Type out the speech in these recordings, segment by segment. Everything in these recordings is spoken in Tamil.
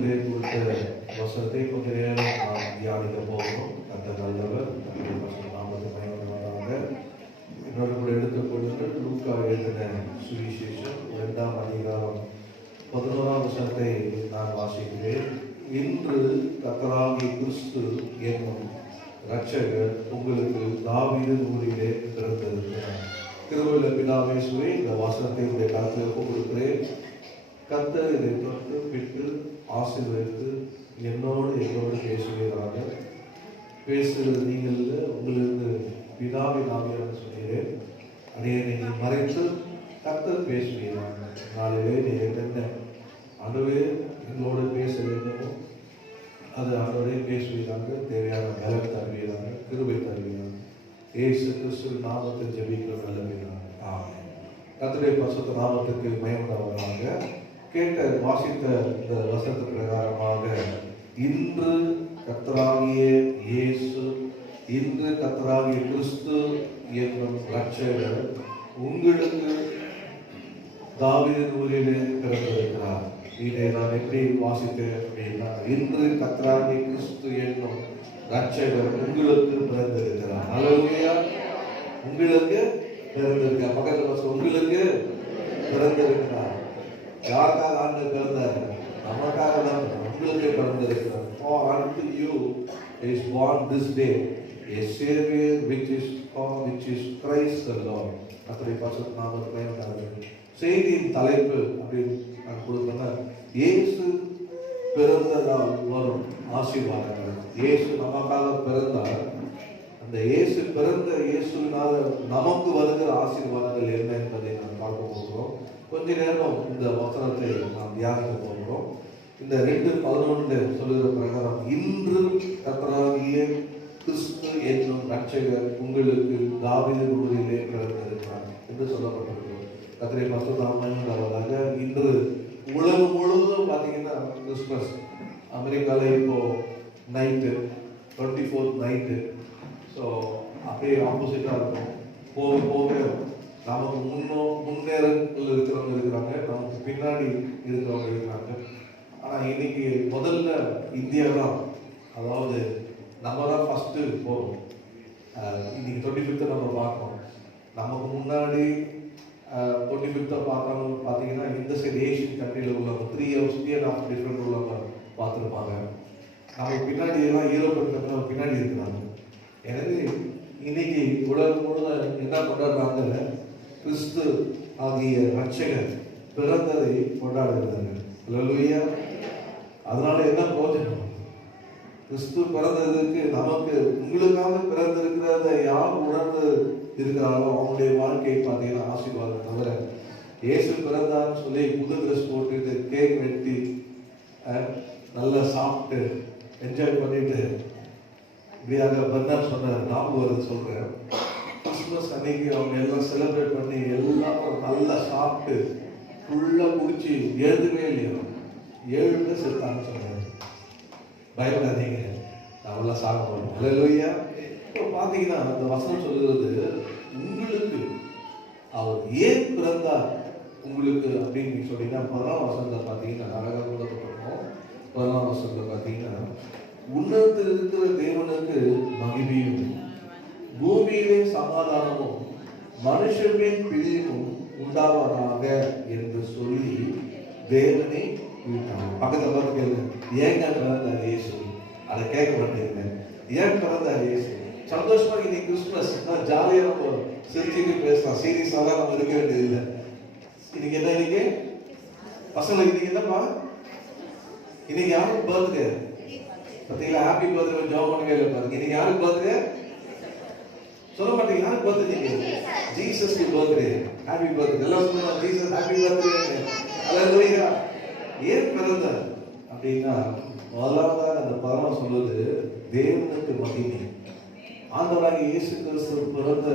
வசனத்தை கொஞ்ச நேரம் நாம் தியானிக்க போகிறோம். கர்த்தர் நல்லவர். நாமத்தை மகிமைப்படுவதாக. என்னோடு கூட எடுத்துக்கொள்ளுங்கள். லூக்கா எழுதின சுவிசேஷம் 2ஆம் அதிகாரம் 11ஆம் வசனத்தை நான் வாசிக்கிறேன். இன்று கர்த்தராகிய கிறிஸ்து என்னும் இரட்சகர் உங்களுக்கு தாவீது ஊரிலே பிறந்திருக்கிறார். கிருபையுள்ள பிதாவே இயேசுவே, இந்த வசனத்தை உடைய கருத்தில் ஒப்புக் கொடுக்கிறேன். கர்த்தர் இதை தொட்டு விட்டு ஆசீர்வதித்து என்னோடு பேசுவீராக. பேசுகிறது நீங்கள் இல்லை, உங்களுக்கு பிதாவின் ஆவியாக சொன்னீரே. அதையே நீங்கள் மறைத்து கர்த்தர் பேசுவீராக. நாளிலே நீங்கள் என்ன அதுவே எங்களோடு பேச வேண்டுமோ அது அதோடய பேசுவீராக. தேவையான பலம் தருவீராக, கிருபை தருவீராக. இயேசு கிறிஸ்துவின் நாமத்தில் ஜெபிக்கிற நல்லவீராக. ஆமென். கர்த்தருடைய பரிசுத்த நாமத்துக்கு மகிமையுண்டாவதாக. கேட்ட வாசித்த இந்த வசனத்து பிரகாரமாக இன்று கர்த்தராகிய இயேசு, இன்று கர்த்தராகிய கிறிஸ்து என்னும் இரட்சகர் உங்களுக்கு தாவீது ஊரிலே பிறந்திருக்கிறார். இதை நான் எப்படி வாசித்தேன் அப்படின்னா, இன்று கர்த்தராகிய கிறிஸ்து என்னும் இரட்சகர் உங்களுக்கு பிறந்திருக்கிறார். அல்லேலூயா. உங்களுக்கு பிறந்திருக்கிறார். பக்கத்தில் உங்களுக்கு பிறந்திருக்கிறார். யாருக்காக ஆண்டவர் பிறந்தார்? நமக்காக தான். உங்களுக்கு பிறந்திருக்கிறார். For unto you is born this day a Savior which is Christ the Lord. கர்த்தருடைய பரிசுத்த நாமத்துக்கு மகிமை. செய்தியின் தலைப்பு அப்படின்னு நான் கொடுத்தேன்னா, இயேசு பிறந்ததால் வரும் ஆசீர்வாதங்கள். இயேசு நமக்காக பிறந்தார். அந்த இயேசு பிறந்த இயேசுவினால நமக்கு வருகிற ஆசீர்வாதங்கள் என்ன என்பதை நாம் பார்க்க போகிறோம். கொஞ்ச நேரம் இந்த வசனத்தை நாம் தியானிக்க போகிறோம். இந்த 2:11 சொல்லுகிற பிரகாரம் இன்று கர்த்தராகிய கிறிஸ்து என்னும் இரட்சகர் உங்களுக்கு தாவீது ஊரிலே பிறந்திருக்கிறார் என்று சொல்லப்பட்டிருக்கிறது. கர்த்தருடைய பரிசுத்த நாமத்துக்காக இன்று உலகம் முழுவதும் பார்த்தீங்கன்னா கிறிஸ்மஸ். அமெரிக்காவில் இப்போ நைட்டு 24th நைட்டு. ஸோ அப்படியே ஆப்போசிட்டாக இருக்கும். போக போக நமக்கு முன்னேறங்கள் இருக்கிறவங்க இருக்கிறாங்க, நமக்கு பின்னாடி இருக்கிறவங்க இருக்கிறாங்க. ஆனால் இன்னைக்கு முதல்ல இந்தியா தான், அதாவது நம்ம தான் ஃபஸ்ட்டு போகிறோம். இன்னைக்கு 25th நம்ம பார்க்கணும். நமக்கு முன்னாடி 25th பார்க்குறவங்க பார்த்தீங்கன்னா இந்த சைடு ஏஷியன் கண்ட்ரியில் உள்ளவங்க 3 hours டிஃப்ரெண்ட் உள்ளவங்க பார்த்துருப்பாங்க. நமக்கு பின்னாடி எல்லாம் யூரோப்பியன் கண்ட்ரி பின்னாடி இருக்கிறாங்க. எனவே இன்னைக்கு உலகம் முழுவதும் என்ன கொண்டாடுறாங்க? கிறிஸ்து ஆகிய இரட்சகர் பிறந்ததை கொண்டாடுகிறார்கள். அல்லேலூயா. அதனால என்ன பிரயோஜனம்? கிறிஸ்து பிறந்ததுக்கு நமக்கு உங்களுக்காக பிறந்திருக்கிறத யார் உணர்ந்து இருக்கிறாரோ அவங்களுடைய வாழ்க்கை பார்த்தீங்கன்னா ஆசீர்வாதம். தவிர இயேசு பிறந்தான்னு சொல்லி புது ட்ரெஸ் போட்டுட்டு கேக் வெட்டி நல்லா சாப்பிட்டு என்ஜாய் பண்ணிட்டு இப்படியாக பர்னார் சொன்னார். ஞாபகம் வருது சொல்றேன். கிறிஸ்துமஸ் அன்னைக்கு அவங்க எல்லாம் செலிப்ரேட் பண்ணி எல்லாரும் நல்லா சாப்பிட்டு ஃபுல்லாக குடிச்சு எழுதுவே இல்லையா, 7 பேர் செத்தான்னு சொன்னார். பயப்படாதீங்க, நம்மளாம் சாப்பிட போறோம். அல்லேலூயா. இப்போ பார்த்தீங்கன்னா அந்த வசனம் சொல்லுறது உங்களுக்கு அவர் ஏன் பிறந்தார் உங்களுக்கு அப்படின்னு சொன்னீங்கன்னா 10ஆம் வசனத்தை பார்த்தீங்கன்னா அழகாக கொடுக்கப்பட்டிருக்கோம். 10ஆம் வசனத்தை பார்த்தீங்கன்னா, உன்னதத்தில் இருக்கிற தேவனுக்கு மகிமையும் பூமியிலே சமாதானமும் மனுஷனின் பிரியமும் உண்டாவதாக என்று சொல்லி தேவனை விட்டார். பக்கத்தில் பார்த்து கேளுங்க, ஏங்க பிறந்தார் இயேசு? அதை கேட்க மாட்டேங்க. ஏன் பிறந்தார் இயேசு? சந்தோஷமா இன்னைக்கு கிறிஸ்துமஸ் ஜாலியாக நம்ம சிரிச்சுட்டு பேசலாம். சீரியஸாக நம்ம இருக்க வேண்டியது இல்லை. இன்னைக்கு என்ன? இன்னைக்கு பசங்க இன்னைக்கு என்னப்பா? இன்னைக்கு யாருக்கு பர்த்டே? பார்த்தீங்களா? ஹாப்பி பர்த்டே ஜாப் பண்ண கையில் பாருங்க. இன்னைக்கு யாருக்கு பர்த்டே சொல்ல மாட்டீங்க. யாருக்கு பர்த்டே? ஜீசஸ்க்கு பர்த்டே. Happy birthday. எல்லாம் சொல்லுங்க, ஜீசஸ் ஹாப்பி பர்த்டே. அல்லேலூயா. ஏன் பிறந்தார் அப்படின்னா, முதலாவதாக அந்த பரம சொல்லுது தேவனுக்கு மகிமை. ஆண்டவராகிய இயேசு கிறிஸ்து பிறந்த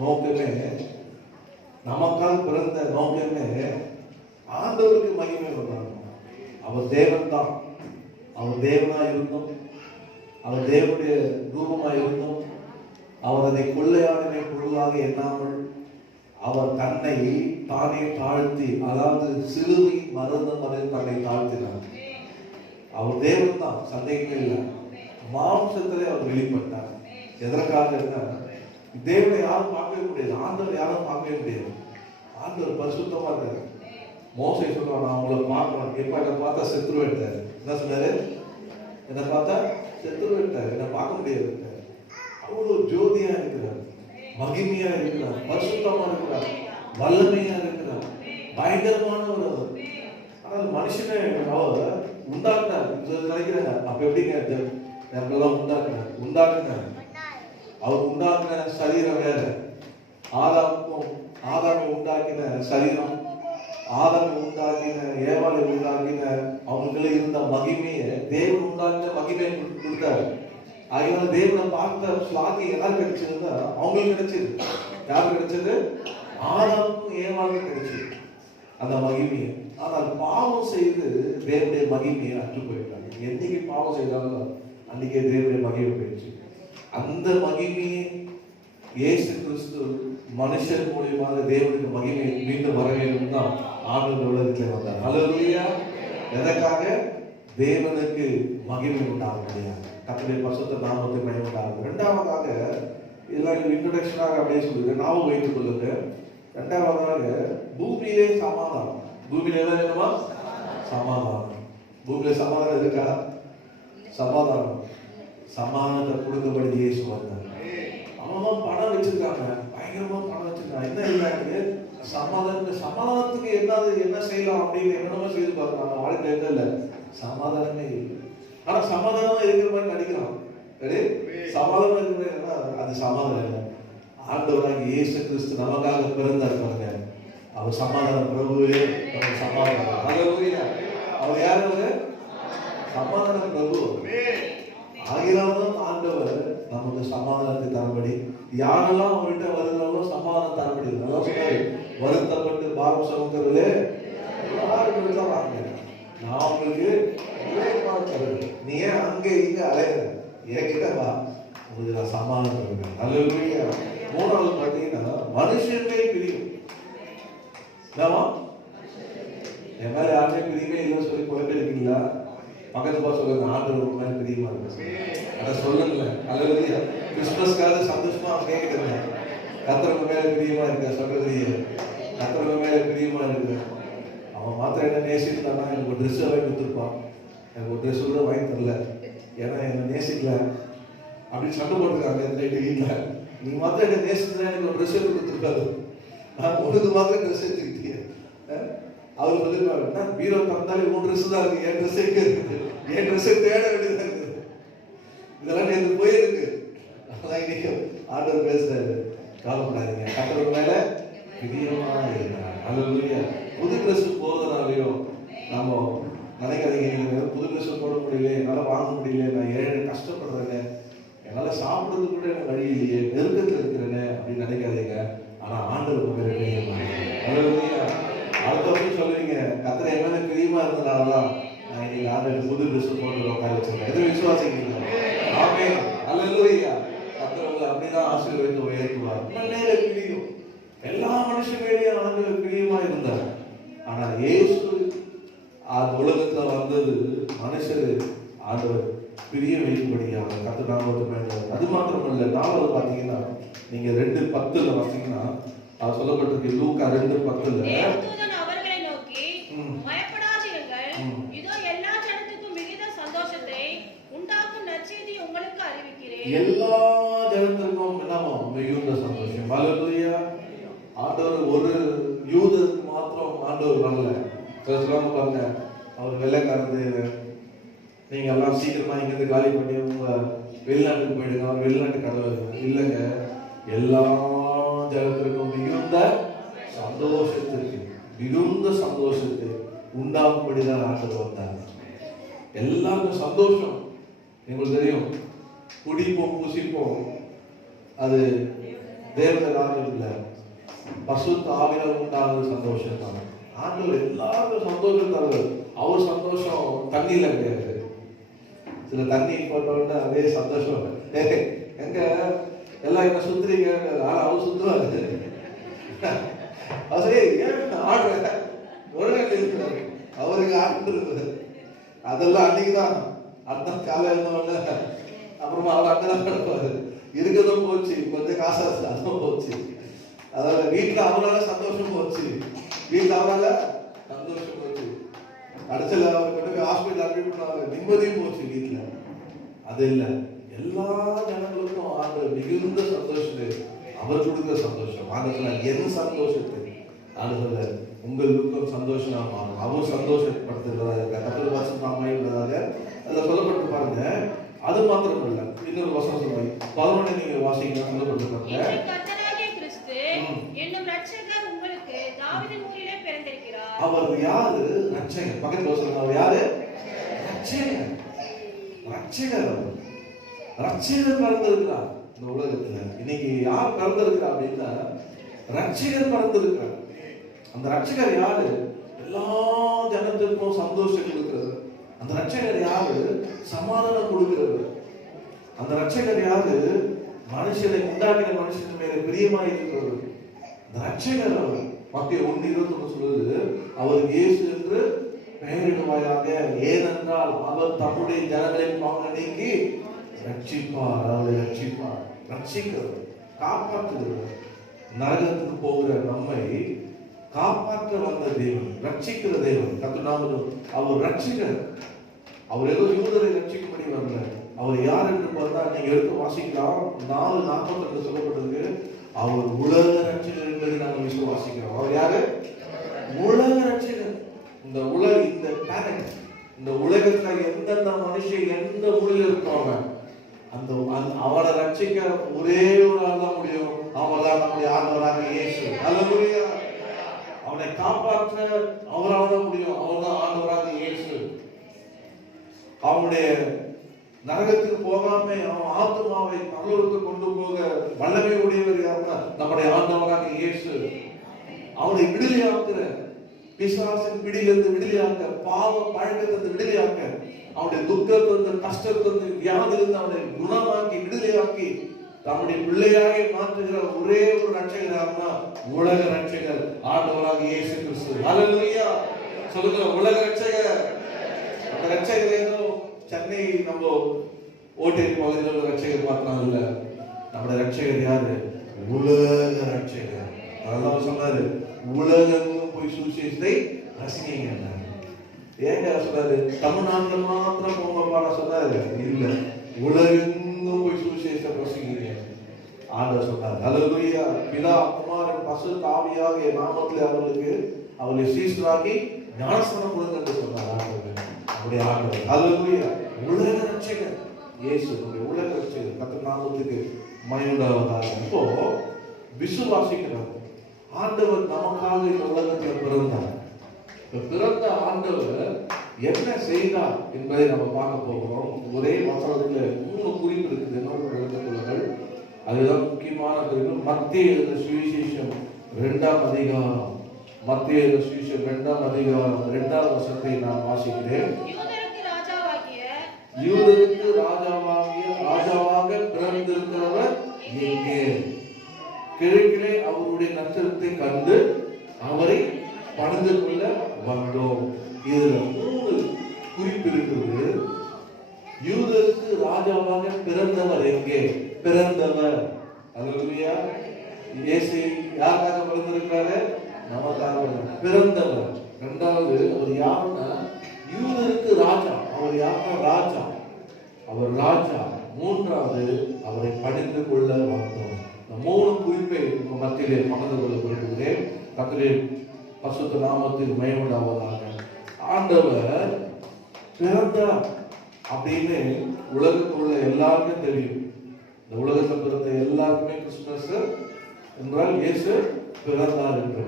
நோக்கமே, நமக்காக பிறந்த நோக்கமே ஆண்டவருக்கு மகிமை வந்தாங்க. அவர் தேவன் தான். அவர் தேவனாய் இருந்தோம், அவர் தேவனுடைய ரூபமாய் இருந்தோம். அவர் அதை கொள்ளையாடனை பொருளாக எண்ணாமல் அவர் தன்னை தானே தாழ்த்தி, அதாவது சிலுவை மரணம் வரை தன்னை தாழ்த்தினார். அவர் தேவன் தான், சந்தேகமே இல்லை. மாம்சத்திலே அவர் வெளிப்பட்டார். எதற்காக? தேவனை யாரும் பார்க்கவே முடியாது, ஆண்டவர் யாரும் பார்க்கவே முடியாது. ஆண்டவர் பரிசுத்தமா இருக்காரு. மோசே சொல்லுவாங்க, நான் உங்களை பார்க்கலாம், எப்ப என்னை பார்த்தா செத்துருவேன்ட்டாரு. என்ன சொன்னாரு? என்னை பார்த்தா செத்துருவேன்ட்டாரு, என்னை பார்க்க முடியாது. அவ்வளவு ஜோதியா இருக்கிறார், மகிமையா இருக்கிறார், பரிசுத்தமா இருக்கிறார், வல்லமையா இருக்கிறார், பயங்கரமானவர் அவர். ஆனால் மனுஷனை அவர் உண்டாக்குனார். நினைக்கிறாங்க அப்ப எப்படிங்க நம்மளெல்லாம் உண்டாக்குனார். அவர் உண்டாக்குன சரீரம் வேற. ஆதாமை உண்டாக்கின சரீரம், ஆதாமை உண்டாக்கின ஏவாளை உண்டாக்கின அவங்களுக்குள்ள இருந்த மகிமையை தேவன் உண்டாக்கின மகிமையை கொடுத்தாரு. அதனால தேவனை பார்த்த ஸ்லாகி யார் கிடைச்சதுன்னா அவங்களுக்கு கிடைச்சது. யார் கிடைச்சது? ஆதாமுக்கும் ஏவாளுக்கும் கிடைச்சது அந்த மகிமையை. ஆனால் பாவம் செய்து தேவனுடைய மகிமையை அற்று போயிட்டாங்க. என்னைக்கு பாவம் செய்தாலும் அன்னைக்கே தேவனுடைய மகிமை போயிடுச்சு. அந்த மகிமையை இயேசு கிறிஸ்து மனுஷன் மூலியமாக தேவனுக்கு மகிமை மீண்டும் வர வேண்டும் தான் ஆண்டவர் உலகத்தில் வந்தார். ஹல்லேலூயா. எதற்காக? தேவனுக்கு மகிமை உண்டாக முடியாது. கர்த்தருடைய பரிசுத்த நாமத்தை மகிமையுண்டாகும். இரண்டாவதாக இதெல்லாம் இன்ட்ரோடக்ஷனாக அப்படியே சொல்லுங்க, நாமும் வைத்துக் கொள்ளுங்க. இரண்டாவதாக பூமியிலே சமாதானம். பூமியில என்ன வேணுமா? சமாதானம். பூமியில சமாதானம் இருக்கா? சமாதானம், சமாதானத்தை கொடுக்கபடி இயேசு வந்தார். அவன் பணம் வச்சிருக்காங்க, பயங்கரமா பணம் வச்சிருக்காங்க. என்ன இல்லை சமாதானத்துக்கு என்ன செய்யலாம் அப்படின்னு என்னென்னமோ செய்து பார்க்கலாம். வாழ்க்கை இல்ல, சமாதானமே இல்லை. ஆனா சமாதானமா இருக்கிற மாதிரி நடிக்கிறான். சமாதானம் இருக்கிற அது சமாதானம் இல்லை. ஆண்டவராக இயேசு கிறிஸ்து நமக்காக பிறந்தார் பாருங்க. அவர் சமாதான பிரபுவே, சமாதானம். அவர் யாரு? சமாதான பிரபு. ஆகினாலும் ஆண்டவர் நமக்கு சமாதானத்தை தரபடி யாரெல்லாம் அவர்கிட்ட வருகிறாலும் சமாதானம் தரபடி. நல்லா சொன்னாரு, வருத்தப்பட்டு பாரம் சுமக்கிறதுலே எல்லாரும் வாங்க, நான் உங்களுக்கு தருவேன். நீ ஏன் அங்கே இங்க அலையிற? என்கிட்ட வா, உங்களுக்கு நான் சமாதானம் தருவேன். அல்லேலூயா. மூணாவது பார்த்தீங்கன்னா மனுஷனே பிரியும். என் மேல யாருமே பிரியமே இல்லைன்னு சொல்லி குழப்பம் இருக்கீங்களா? பக்கத்து போக சொல்லுங்க, ஆண்டவர் மேல பிரியமா இருக்கு. அதை சொல்லுங்களேன். அல்லேலூயா. கிறிஸ்துமஸ்க்காக சந்தோஷமா கேட்கிறேன். கர்த்தருக்கு மேல பிரியமா இருக்க சொல்றது, கர்த்தருக்கு மேல பிரியமா இருக்கு. அவன் மாத்திரம் என்ன நேசித்தானா எனக்கு ஒரு ட்ரெஸ் வாங்கி கொடுத்துருப்பான், எனக்கு ஒரு ட்ரெஸ் கூட வாங்கி தரல, ஏன்னா என்ன நேசிக்கல அப்படின்னு சண்டை போட்டுருக்காங்க வீட்டில். நீ மாத்திரம் என்ன நேசித்தா எனக்கு ஒரு ட்ரெஸ் எடுத்து கொடுத்துருக்காரு, நான் உனக்கு மாத்திரம் ட்ரெஸ் எடுத்துக்கிட்டேன். அவர் சொல்லிருப்பாரு, பீரோ தந்தாலே உன் ட்ரெஸ் தான் இருக்கு, என் ட்ரெஸ் எங்க இருக்குது, என் ட்ரெஸ்ஸை தேட வேண்டியதா இருக்குது. இதெல்லாம் நேற்று போயிருக்கு. அதான் இன்னைக்கு ஆண்டவர் பேசுறாரு, கவலைப்படாதீங்க, கர்த்தர் மேல பிரியமா இருக்கிறார். அல்லேலூயா. புது ட்ரெஸ் போறதுனாலையும் நம்ம நினைக்காதீங்க, நீங்க புது ட்ரெஸ் போட முடியல, என்னால வாங்க முடியல, நான் ஏழை கஷ்டப்படுறேன்னு, என்னால சாப்பிடுறது கூட எனக்கு வழி இல்லையே, நெருக்கத்தில் இருக்கிறேன்னு அப்படின்னு நினைக்காதீங்க. ஆனா ஆண்டவர் மேல பிரியமா இருக்கிறார். அல்லேலூயா. அதுக்கப்புறம் சொல்லுவீங்க, கர்த்தர் என் மேல பிரியமா இருந்தனாலதான் நான் இன்னைக்கு ஆண்டவர் புது ட்ரெஸ் போட்டு உட்கார வச்சிருக்கேன். எது விசுவாசிக்கிறீங்க? ஆமென். அல்லேலூயா. கர்த்தர் உங்களை அப்படிதான் ஆசீர்வதித்து உயர்த்துவார். மேல பிரியும். எல்லா மனுஷங்களையும் ஆண்டவர் பிரியமா இருந்தார். ஆனா இயேசு உலகத்துல வந்தது மனுஷரு ஆண்டவர் பிரிய வைக்கும்படியாக கர்த்தர் நாமத்தை பயன்படுத்தார். அது மாத்திரமல்ல, நாலாவது பாத்தீங்கன்னா நீங்க 2:10 வாசிங்கன்னா அது சொல்லப்பட்டிருக்கு. லூக்கா 2:10 அவர்களை நோக்கி பயப்படாதீர்கள், இதோ எல்லா ஜனத்துக்கும் மிகுந்த சந்தோஷத்தை உண்டாக்கும் நற்செய்தி உங்களுக்கு அறிவிக்கிறேன். எல்லா ஜனத்திற்கும் என்னவோ மிகுந்த சந்தோஷம். அல்லேலூயா. ஆண்டவர் ஒரு யூதருக்கு மாத்திரம் ஆண்டவர் வரல. சொல்லுவாங்க பாருங்க, அவர் வெள்ளைக்காரது, நீங்க எல்லாம் சீக்கிரமா இங்கிருந்து காலி பண்ணி உங்க வெளிநாட்டுக்கு போயிடுங்க, அவர் வெளிநாட்டு கடவுள் இல்லைங்க. எல்லா ஜனத்திற்கும் மிகுந்த சந்தோஷத்தை உண்டாகும்படிதான் ஆண்டவர் வந்தார். எல்லாருக்கும் சந்தோஷம். எங்களுக்கு தெரியும், குடிப்போம் புசிப்போம், அது தேவத ராஜ்யம் இல்லை, பசுத்த ஆவியால் உண்டாகுது சந்தோஷம் தான். ஆண்டவர் எல்லாருக்கும் சந்தோஷம் தருவது. அவர் சந்தோஷம் தண்ணியில கிடையாது. சில தண்ணி போட்டோம்னா அதே சந்தோஷம் எங்க எல்லாம் என்ன சுத்துறீங்க, அவர் சுத்துவாரு. அவரே ஏன் ஆடுற ஒரு நாள் இருக்கிறாரு, அவருக்கு ஆடுறது. அதெல்லாம் அன்னைக்குதான் அடுத்த காலை இருந்தவங்க அப்புறமா அவர் அங்கதான் கிடப்பாரு. இருக்கிறதும் போச்சு, கொஞ்சம் காசு அதுவும் போச்சு. அதாவது வீட்டுல அவரால சந்தோஷம் போச்சு, வீட்டுல அவரால சந்தோஷம் போச்சு. கடைசியில் அவர் கொண்டு போய் ஹாஸ்பிட்டல் அட்மிட் பண்ணாங்க, நிம்மதியும் போச்சு வீட்டுல. அது இல்லை, எல்லா ஜனங்களுக்கும் ஆண்டவர் மிகுந்த சந்தோஷத்தை அவர் கொடுக்கிற சந்தோஷம். ஆண்டவர் என் சந்தோஷத்தை ஆண்டவர் உங்களுக்கும் சந்தோஷமா அவர் சந்தோஷப்படுத்துகிறதாக கத்தர் வாசமாக அதில் சொல்லப்பட்டு பாருங்க. அது மாத்திரம் இல்ல, இன்னொரு வசனம் சொல்லுவாங்க 11 நீங்க வாசிக்கலாம். சொல்லப்பட்டிருக்காங்க, அவர் யாரு? ரட்சகர். பக்கத்துல சொல்லுங்க, அவர் யாரு? ரட்சகர். ரட்சகர். ரட்சகர் பிறந்திருக்கிறார் இந்த உலகத்துல. இன்னைக்கு யார் பிறந்திருக்கிறா அப்படின்னா ரட்சகர் பிறந்திருக்கிறார். அந்த ரட்சகர் யாரு? எல்லா ஜனத்திற்கும் சந்தோஷம் கொடுக்கிறது. அந்த ரட்சகர் யாரு? சமாதானம் கொடுக்கிறது. அந்த ரட்சகர் யாரு? மனுஷனை உண்டாக்கின மனுஷன் மேல பிரியமாய் இருக்கிறது. அந்த ரட்சகர் அவர். மத்திய 1:21 சொல்லுது, அவர் இயேசு என்று பெயரிடுவாயாக, ஏனென்றால் அவர் தம்முடைய ஜனங்களை பாவங்களை நீக்கி ரட்சிப்பார். அவரை ரட்சிப்பார். ரட்சிக்கிறவர், காப்பாற்றுகிறவர். நரகத்துக்கு போகிற நம்மை காப்பாற்ற வந்த தேவன், ரட்சிக்கிற தேவன். கர்த்தர் அவர் ரட்சிகர். அவர் ஏதோ யூதரை ரட்சிக்கும்படி வரல. அவர் யார் என்று பார்த்தா நீங்க எடுத்து வாசிக்கலாம். 4:42 சொல்லப்பட்டிருக்கு, அவர் உலக ரட்சிகர் என்பதை நாங்கள் விசுவாசிக்கிறோம். அவர் யாரு? உலக ரட்சிகர். இந்த பிளானட், இந்த உலகத்துல எந்தெந்த மனுஷன் எந்த ஊரில் இருக்காங்க அந்த அவனை ரட்சிக்க ஒரே ஒரு ஆள் தான் முடியும். அவர் தான் நம்முடைய ஆண்டவராக இயேசு. அல்லேலூயா. அவனை காப்பாற்ற அவரால் தான் முடியும். அவர் தான் ஆண்டவராக இயேசு. அவனுடைய நரகத்துக்கு போகாம அவன் ஆத்மாவை பரலோகத்துக்கு கொண்டு போக வல்லமை உடையவர் யாருன்னா நம்முடைய ஆண்டவராக இயேசு. அவனை விடுதலையாக்குற, பிசாசின் பிடியிலிருந்து விடுதலையாக்க, பாவ பழக்கத்திலிருந்து விடுதலையாக்க, அவனுடைய துக்கத்திலிருந்து கஷ்டத்திலிருந்து வியாதிலிருந்து அவனை குணமாக்கி விடுதலையாக்கி தம்முடைய பிள்ளையாக மாற்றுகிற ஒரே ஒரு ரட்சகர்னா உலக ரட்சகர் ஆண்டவராக இயேசு கிறிஸ்து. அல்லேலூயா. சொல்லுங்க, உலக ரட்சகர். அந்த ரட்சகர் ஏதோ சென்னை நம்ம ஓட்டேரி பகுதியில் உள்ள ரட்சகர் மாத்திரம் இல்ல, நம்முடைய ரட்சகர் யாரு? உலக ரட்சகர். அதெல்லாம் சொன்னாரு, உலகெங்கும் போய் சுவிசேஷத்தை ரசிங்க. ஏங்க சொன்னாரு? தமிழ்நாட்டில் மாத்திரம் போங்கப்பான சொன்னாரு? இல்ல, உலகெங்கும் போய் சுவிசேஷத்தை ரசிங்க ஆண்டவர் சொன்னார். அல்லேலூயா. பிதா குமாரன் பரிசுத்த ஆவியாகிய நாமத்திலே அவர்களை சீஷராக்கி ஞானஸ்நானம் கொடுங்க என்று சொன்னார் ஆண்டவர். நம்முடைய ஆண்டவர். அல்லேலூயா. உலக ரட்சகர் இயேசு, உலக ரட்சகர். கர்த்தர் நாமத்துக்கு மகிமை உண்டாவதாக. இப்போ விசுவாசிக்கிறார். ஆண்டவர் நமக்காக இந்த உலகத்தில் பிறந்தார். பிறந்த ஆண்டவர் என்ன செய்தார் என்பதை நம்ம பார்க்க போகிறோம். ஒரே வசனத்தில் 3 குறிப்பு இருக்குது. என்னோட எழுதிக் கொள்ளுங்கள், அதுதான் முக்கியமான குறிப்பு. மத்திய எழுதின சுவிசேஷம் 2ஆம் அதிகாரம், மத்திய எழுதின சுவிசேஷம் 2ஆம் அதிகாரம் 2ஆம் வசனத்தை நான் வாசிக்கிறேன். யூதருக்கு ராஜாவாக பிறந்திருக்கிறவர் எங்கே? கிழக்கிலே அவருடைய நட்சத்திரத்தை கண்டு அவரை பணிந்து கொள்ள வந்தோம். இதுல 3 குறிப்பு இருக்கிறது. யூதருக்கு ராஜாவாக பிறந்தவர் எங்கே? பிறந்தவர். அல்லேலூயா. இயேசு யாருக்காக பிறந்திருக்கிறாரு? நமக்காக பிறந்தவர். 2வது, அவர் யாருன்னா யூதருக்கு ராஜா. அவர் யாருன்னா ராஜா, அவர் ராஜா. 3வது, அவரை பணிந்து கொள்ள வந்தோம். இந்த 3 குறிப்பை மத்தியிலே பகிர்ந்து கொள்ள விரும்புகிறேன். கர்த்தருடைய பரிசுத்த நாமத்தில் மகிமை உண்டாவதாக. ஆண்டவர் பிறந்தார் அப்படின்னு உலகத்தில் உள்ள எல்லாருக்கும் தெரியும். இந்த உலகத்தில் பிறந்த எல்லாருக்குமே கிறிஸ்துமஸ் என்றால் இயேசு பிறந்தார் என்று.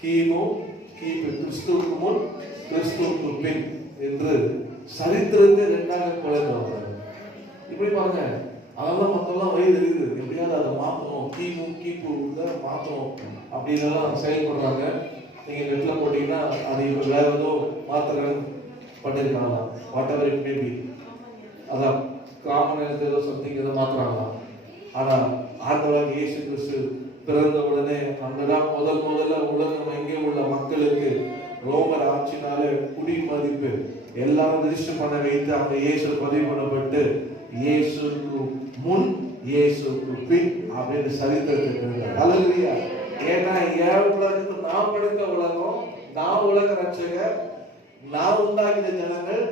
கிறிஸ்துவுக்கு முன் கிறிஸ்துவுக்கு பின் என்று சரித்திரத்தை 2ஆக குறைந்தவர். இப்படி பாருங்க, அதெல்லாம் மற்றெல்லாம் வயது இருக்குது, எப்படியாவது அதை மாற்றணும், கிபு மாற்றணும் அப்படின்னு செயல்படுறாங்க. நீங்க நெட்ல போட்டீங்கன்னா அது இப்போ வேற ஏதோ மாத்திரம் பண்ணிருக்காங்க. What ever it may be, அதான் காமன் ஏதோ சம்திங் ஏதோ மாத்துறாங்களாம். ஆனா ஆண்டவராக இயேசு கிறிஸ்து பிறந்த உடனே அங்கதான் முதல்ல உலகம் எங்கே உள்ள மக்களுக்கு ரோமர் ஆட்சினால குடிமதிப்பு எல்லாரும் ரிஜிஸ்டர் பண்ண வைத்து அவங்க இயேசு பதிவு பண்ணப்பட்டு இயேசுக்கு முன் இயேசுக்கு பின் அப்படின்னு சரித்திரத்தை அல்லேலூயா. ஏன்னா என் உலகத்தை நான் படைத்த உலகம், நான் உலக ரட்சகர், நான் உண்டாக்கின ஜனங்கள்,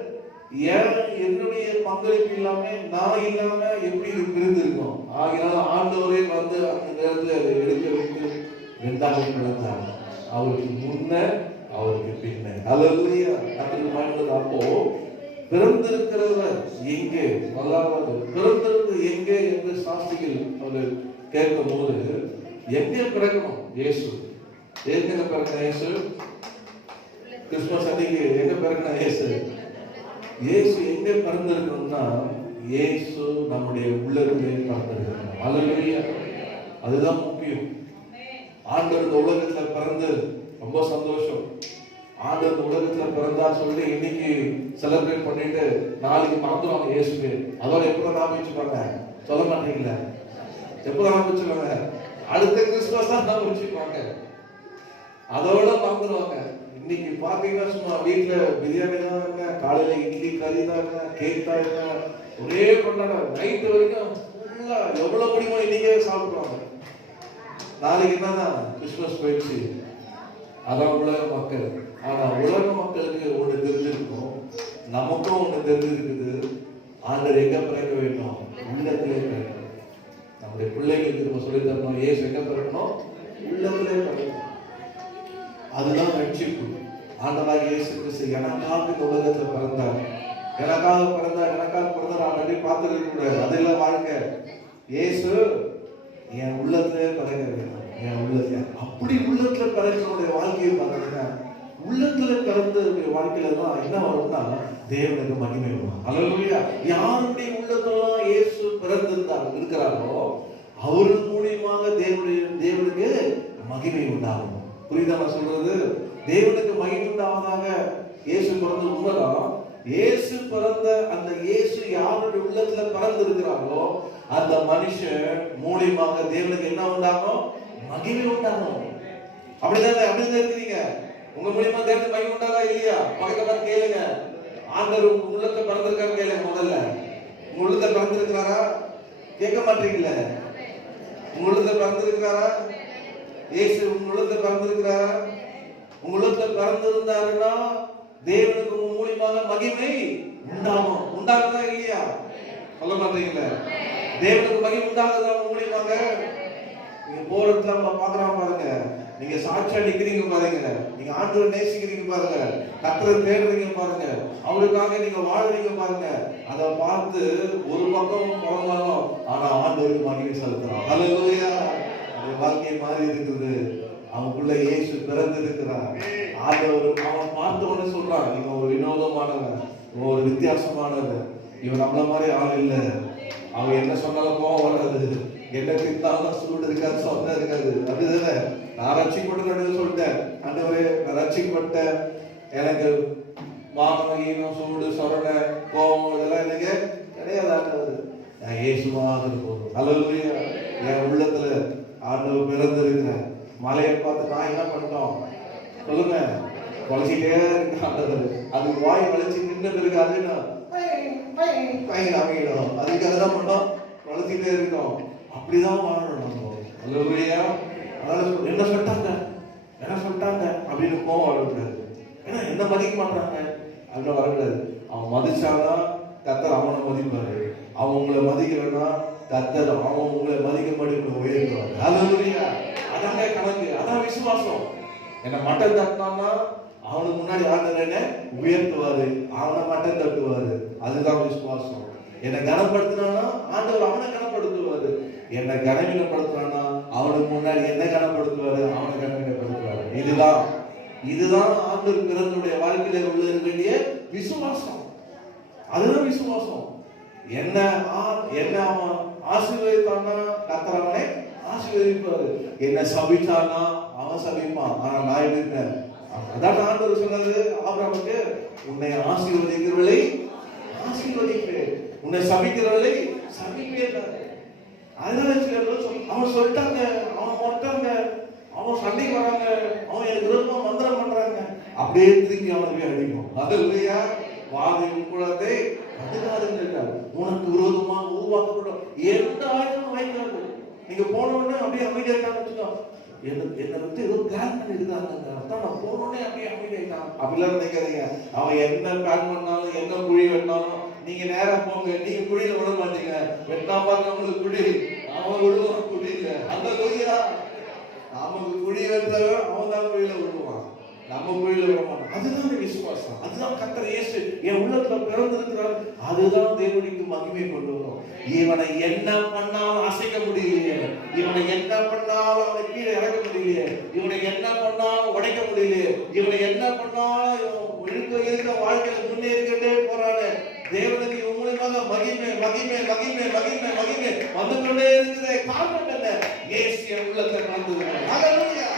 என்னுடைய பங்களிப்பு இல்லாம நான் இல்லாம எப்படி இருந்திருக்கும். ஆகினால ஆண்டவரே வந்து அந்த நேரத்தில் அதை எடுக்க வைத்து இரண்டாவது பிறந்தார். அவருக்கு முன்ன அவருக்கு பின்ன. அல்லேலூயா. கர்த்தருக்கு மகிமை. அப்போ பிறந்திருக்கிறவர் எங்கே, முதலாவது பிறந்திருக்கிறது எங்கே என்று சாஸ்திரிகள் அவர் கேட்கும் போது எங்கே பிறக்கணும்? இயேசு எங்க பிறக்கணும்? இயேசு கிறிஸ்துமஸ் அன்னைக்கு எங்க பிறக்கணும்? இயேசு எங்க பிறந்திருக்கணும்னா இயேசு நம்முடைய உள்ளத்திலே பிறந்திருக்கணும். அல்லேலூயா. அதுதான் முக்கியம். ஆண்டவர் உலகத்துல பிறந்து ரொம்ப சந்தோஷம். ஆண்டவர் உலகத்துல பிறந்தா சொல்லி இன்னைக்கு செலிப்ரேட் பண்ணிட்டு நாளைக்கு மறந்துடுவாங்க இயேசுவே. அதோட எப்பதான் ஞாபகம் வச்சுப்பாங்க? சொல்ல மாட்டீங்களா? எப்பதான் ஞாபகம் வச்சுப்பாங்க? அடுத்த கிறிஸ்துமஸ் தான் ஞாபகம் வச்சுப்பாங்க. அதோட மறந்துடுவாங்க. இன்னைக்கு பாத்தீங்கன்னா சும்மா வீட்டுல பிரியாணி தான் இருக்க, காலையில இட்லி கறி தான் இருக்க, கேக் தான் இருக்க, ஒரே கொண்டாடம். நைட்டு வரைக்கும் ஃபுல்லா எவ்வளவு முடியுமோ இன்னைக்கே சாப்பிடுவாங்க. நாளைக்கு என்னதான் கிறிஸ்துமஸ் போயிடுச்சு. அதான் உலக மக்கள். ஆனா உலக மக்களுக்கு ஒண்ணு தெரிஞ்சிருக்கும், நமக்கும் ஒண்ணு தெரிஞ்சிருக்குது. ஆண்டவர் எங்க பிறக்க வேண்டும்? உள்ளத்திலே பிறக்கணும். நம்முடைய பிள்ளைகளுக்கு நம்ம சொல்லி தரணும், ஏசு எங்க பிறக்கணும்? உள்ளத்திலே பிறக்கணும். அதுதான் ரட்சிப்பு. ஆண்டவராகிய இயேசு கிறிஸ்து எனக்காக இந்த உலகத்துல பிறந்தார். எனக்காக பிறந்தார் ஆல்ரெடி பார்த்துருக்க கூடாது. அது இல்ல வாழ்க்கை. இயேசு என் உள்ளத்திலே பிறக்க வேண்டும். என் உள்ளத்துல அப்படி உள்ளத்துல பிறந்தவருடைய வாழ்க்கையை பார்த்தீங்கன்னா உள்ளத்துல பிறந்த வாழ்க்கையில தான் என்ன வரும்னா தேவனுக்கு மகிமை வரும். அல்லேலூயா. யாருடைய உள்ளத்துல இயேசு பிறந்திருந்தார் இருக்கிறாரோ அவர் மூலியமாக தேவனுக்கு மகிமை உண்டாகும். புரியுதா நான் சொல்றது? தேவனுக்கு மகிமை உண்டாவதாக இயேசு பிறந்த உண்மைதான். இயேசு பிறந்த அந்த இயேசு யாருடைய உள்ளத்துல பிறந்திருக்கிறாரோ அந்த மனுஷன் மூலியமாக தேவனுக்கு என்ன உண்டாகும்? மகிமை உண்டாகும். அப்படிதான் இருக்கிறீங்க. உங்க மூலியமா தேவனுக்கு மகிமை உண்டாதா இல்லையா? பக்கத்துல கேளுங்க. ஆண்டவர் உங்க உள்ளத்துல பிறந்திருக்காரு கேளுங்க. முதல்ல உங்க உள்ளத்துல பிறந்திருக்கிறாரா? கேட்க மாட்டீங்களே. உங்க உள்ளத்துல பிறந்திருக்கிறாரா? இயேசு உங்க உள்ளத்துல பிறந்திருக்கிறாரா? உங்க உள்ளத்துல பிறந்திருந்தாருன்னா தேவனுக்கு உங்க மூலியமாக மகிமை உண்டாகும். உண்டாகுதா இல்லையா? சொல்ல மாட்டீங்களே. தேவனுக்கு மகிமை உண்டாகுதா உங்க மூலியமாக? நீங்க போறதுல நம்ம பாக்குறோம் பாருங்க. நீங்க சாட்சியா நிக்கிறீங்க பாருங்க. நீங்க ஆண்டவரை நேசிக்கிறீங்க பாருங்க. கர்த்தரை தேடுறீங்க பாருங்க. அவருக்காக நீங்க வாழ்றீங்க பாருங்க. அதை பார்த்து ஒரு பக்கம் போனாலும் ஆனா ஆண்டவருக்கு மகிமை செலுத்துறோம். அல்லேலூயா. அந்த வாழ்க்கை மாறி இருக்குது. அவனுக்குள்ள இயேசு பிறந்து இருக்கிறார். ஆண்டவர் அவன் பார்த்த உடனே சொல்றான், நீங்க ஒரு வினோதமானவன், ஒரு வித்தியாசமானவன். இவன் நம்மள மாதிரி ஆள் இல்லை. அவன் என்ன சொன்னாலும் கோவம் வராது. என்ன திட்டாலும் சூடு இருக்காது, சொன்ன இருக்காது. அப்படிதானே? நான் ரட்சிக்கப்பட்டு சொல்லிட்டேன். ஆண்டவரே நான் ரட்சிக்கப்பட்ட, எனக்கு மானம் ஈனம் சூடு சொரணை கோபம் இதெல்லாம் எனக்கு கிடையாது. ஆண்டவர் நான் இயேசுவாக போதும். அல்லேலூயா. என் உள்ளத்துல ஆண்டவர் பிறந்திருக்கிறேன். மலையை பார்த்து நான் என்ன பண்ணிட்டோம் சொல்லுங்க? வளைச்சிட்டே இருக்கு ஆண்டவர். அதுக்கு வாய் வளைச்சு நின்று இருக்கு. அதுன்னா அமையிடும். அதுக்காக தான் பண்ணோம், வளர்த்திட்டே இருக்கோம். அப்படிதான் வாழணும் நம்ம. அல்லேலூயா. அதாவது என்ன சொல்லிட்டாங்க அப்படின்னு கோவம் வரக்கூடாது. ஏன்னா என்ன மதிக்க மாட்டாங்க அப்படின்னு வரக்கூடாது. அவன் மதிச்சாதான் கர்த்தர் அவனை மதிப்பாரு. அவன் உங்களை மதிக்கலன்னா கர்த்தர் அவன் உங்களை மதிக்க மாட்டேங்க உயர்த்துவாரு. அல்லேலூயா. அதாங்க கணக்கு. அதான் விசுவாசம். என்ன மட்டன் தட்டினான்னா அவனுக்கு முன்னாடி ஆண்டவர் என்ன உயர்த்துவாரு, அவனை மட்டன் தட்டுவாரு. அதுதான் விசுவாசம். என்னை கனப்படுத்தினானா ஆண்டவர் அவனை கனப்படுத்துவாரு. என்னை கனவீனப்படுத்தினானா அவனுக்கு முன்னாடி என்ன கனப்படுத்துவாரு, அவனை கனவீனப்படுத்துவாரு. இதுதான் ஆண்டவர் பிறனுடைய வாழ்க்கையில உள்ள வேண்டிய விசுவாசம். அதுதான் விசுவாசம். என்ன அவன் ஆசீர்வதித்தானா கர்த்தர் அவனை ஆசீர்வதிப்பாரு. என்ன சபித்தானா அவன் சபிப்பான். ஆனா நான் இருக்கிறேன். அதான் ஆண்டவர் சொன்னது ஆபிரகாமுக்கு, உன்னை ஆசீர்வதிக்கிறவளை ஆசீர்வதிப்பேன், உன்னை சபிக்கிறவளை சபிப்பேன். அவன் சொல்லிட்டாங்க, அவன் மொட்டாங்க, அவன் சண்டைக்கு வராங்க, அவன் எனக்கு விருப்பம் மந்திரம் பண்றாங்க. அப்படியே திரும்பி அவனுக்கு அடிக்கும். அது இல்லையா? வாதை உட்புறத்தை அதுக்காக உனக்கு விரோதமாக உருவாக்கப்படும் எந்த ஆயுதமும் வைக்கிறது. நீங்க போன உடனே அப்படியே அமைதியா இருக்காங்க. என்னை வந்து ஏதோ பிளான் பண்ணிருக்காங்க, நான் போன உடனே அப்படியே அமைதியாயிட்டான் அப்படிலாம் நினைக்காதீங்க. அவன் என்ன பிளான் பண்ணாலும் என்ன குழி வெட்டினாலும் நீங்க நேரா போங்க, நீங்க குழியில விட மாட்டீங்க. வெட்டா பாருங்க உங்களுக்கு குழி, அவன் விழுவான் குழி இல்ல. அந்த குழியா நமக்கு குழி வெட்டவன் அவன் தான் குழியில விழுவான், நம்ம குழியில விட மாட்டோம். அதுதான் விசுவாசம், அதுதான் கர்த்தர் இயேசு என் உள்ளத்துல பிறந்திருக்கிறார். அதுதான் தேவனுக்கு மகிமை கொண்டு வரும். இவனை என்ன பண்ணாலும் அசைக்க முடியலையே, இவனை என்ன பண்ணாலும் அவனை கீழே இறக்க முடியலையே, இவனை என்ன பண்ணாலும் உடைக்க முடியலையே, இவனை என்ன பண்ணாலும் இருக்க வாழ்க்கையில முன்னேறிக்கிட்டே போறானே. தேவனுக்கு இவன் மூலமாக மகிமை மகிமை மகிமை மகிமை மகிமை வந்து கொண்டே இருக்குது. காரணம் என்ன? இயேசு என் உள்ளத்தை பிறந்திருக்கிறார். ஹல்லேலூயா,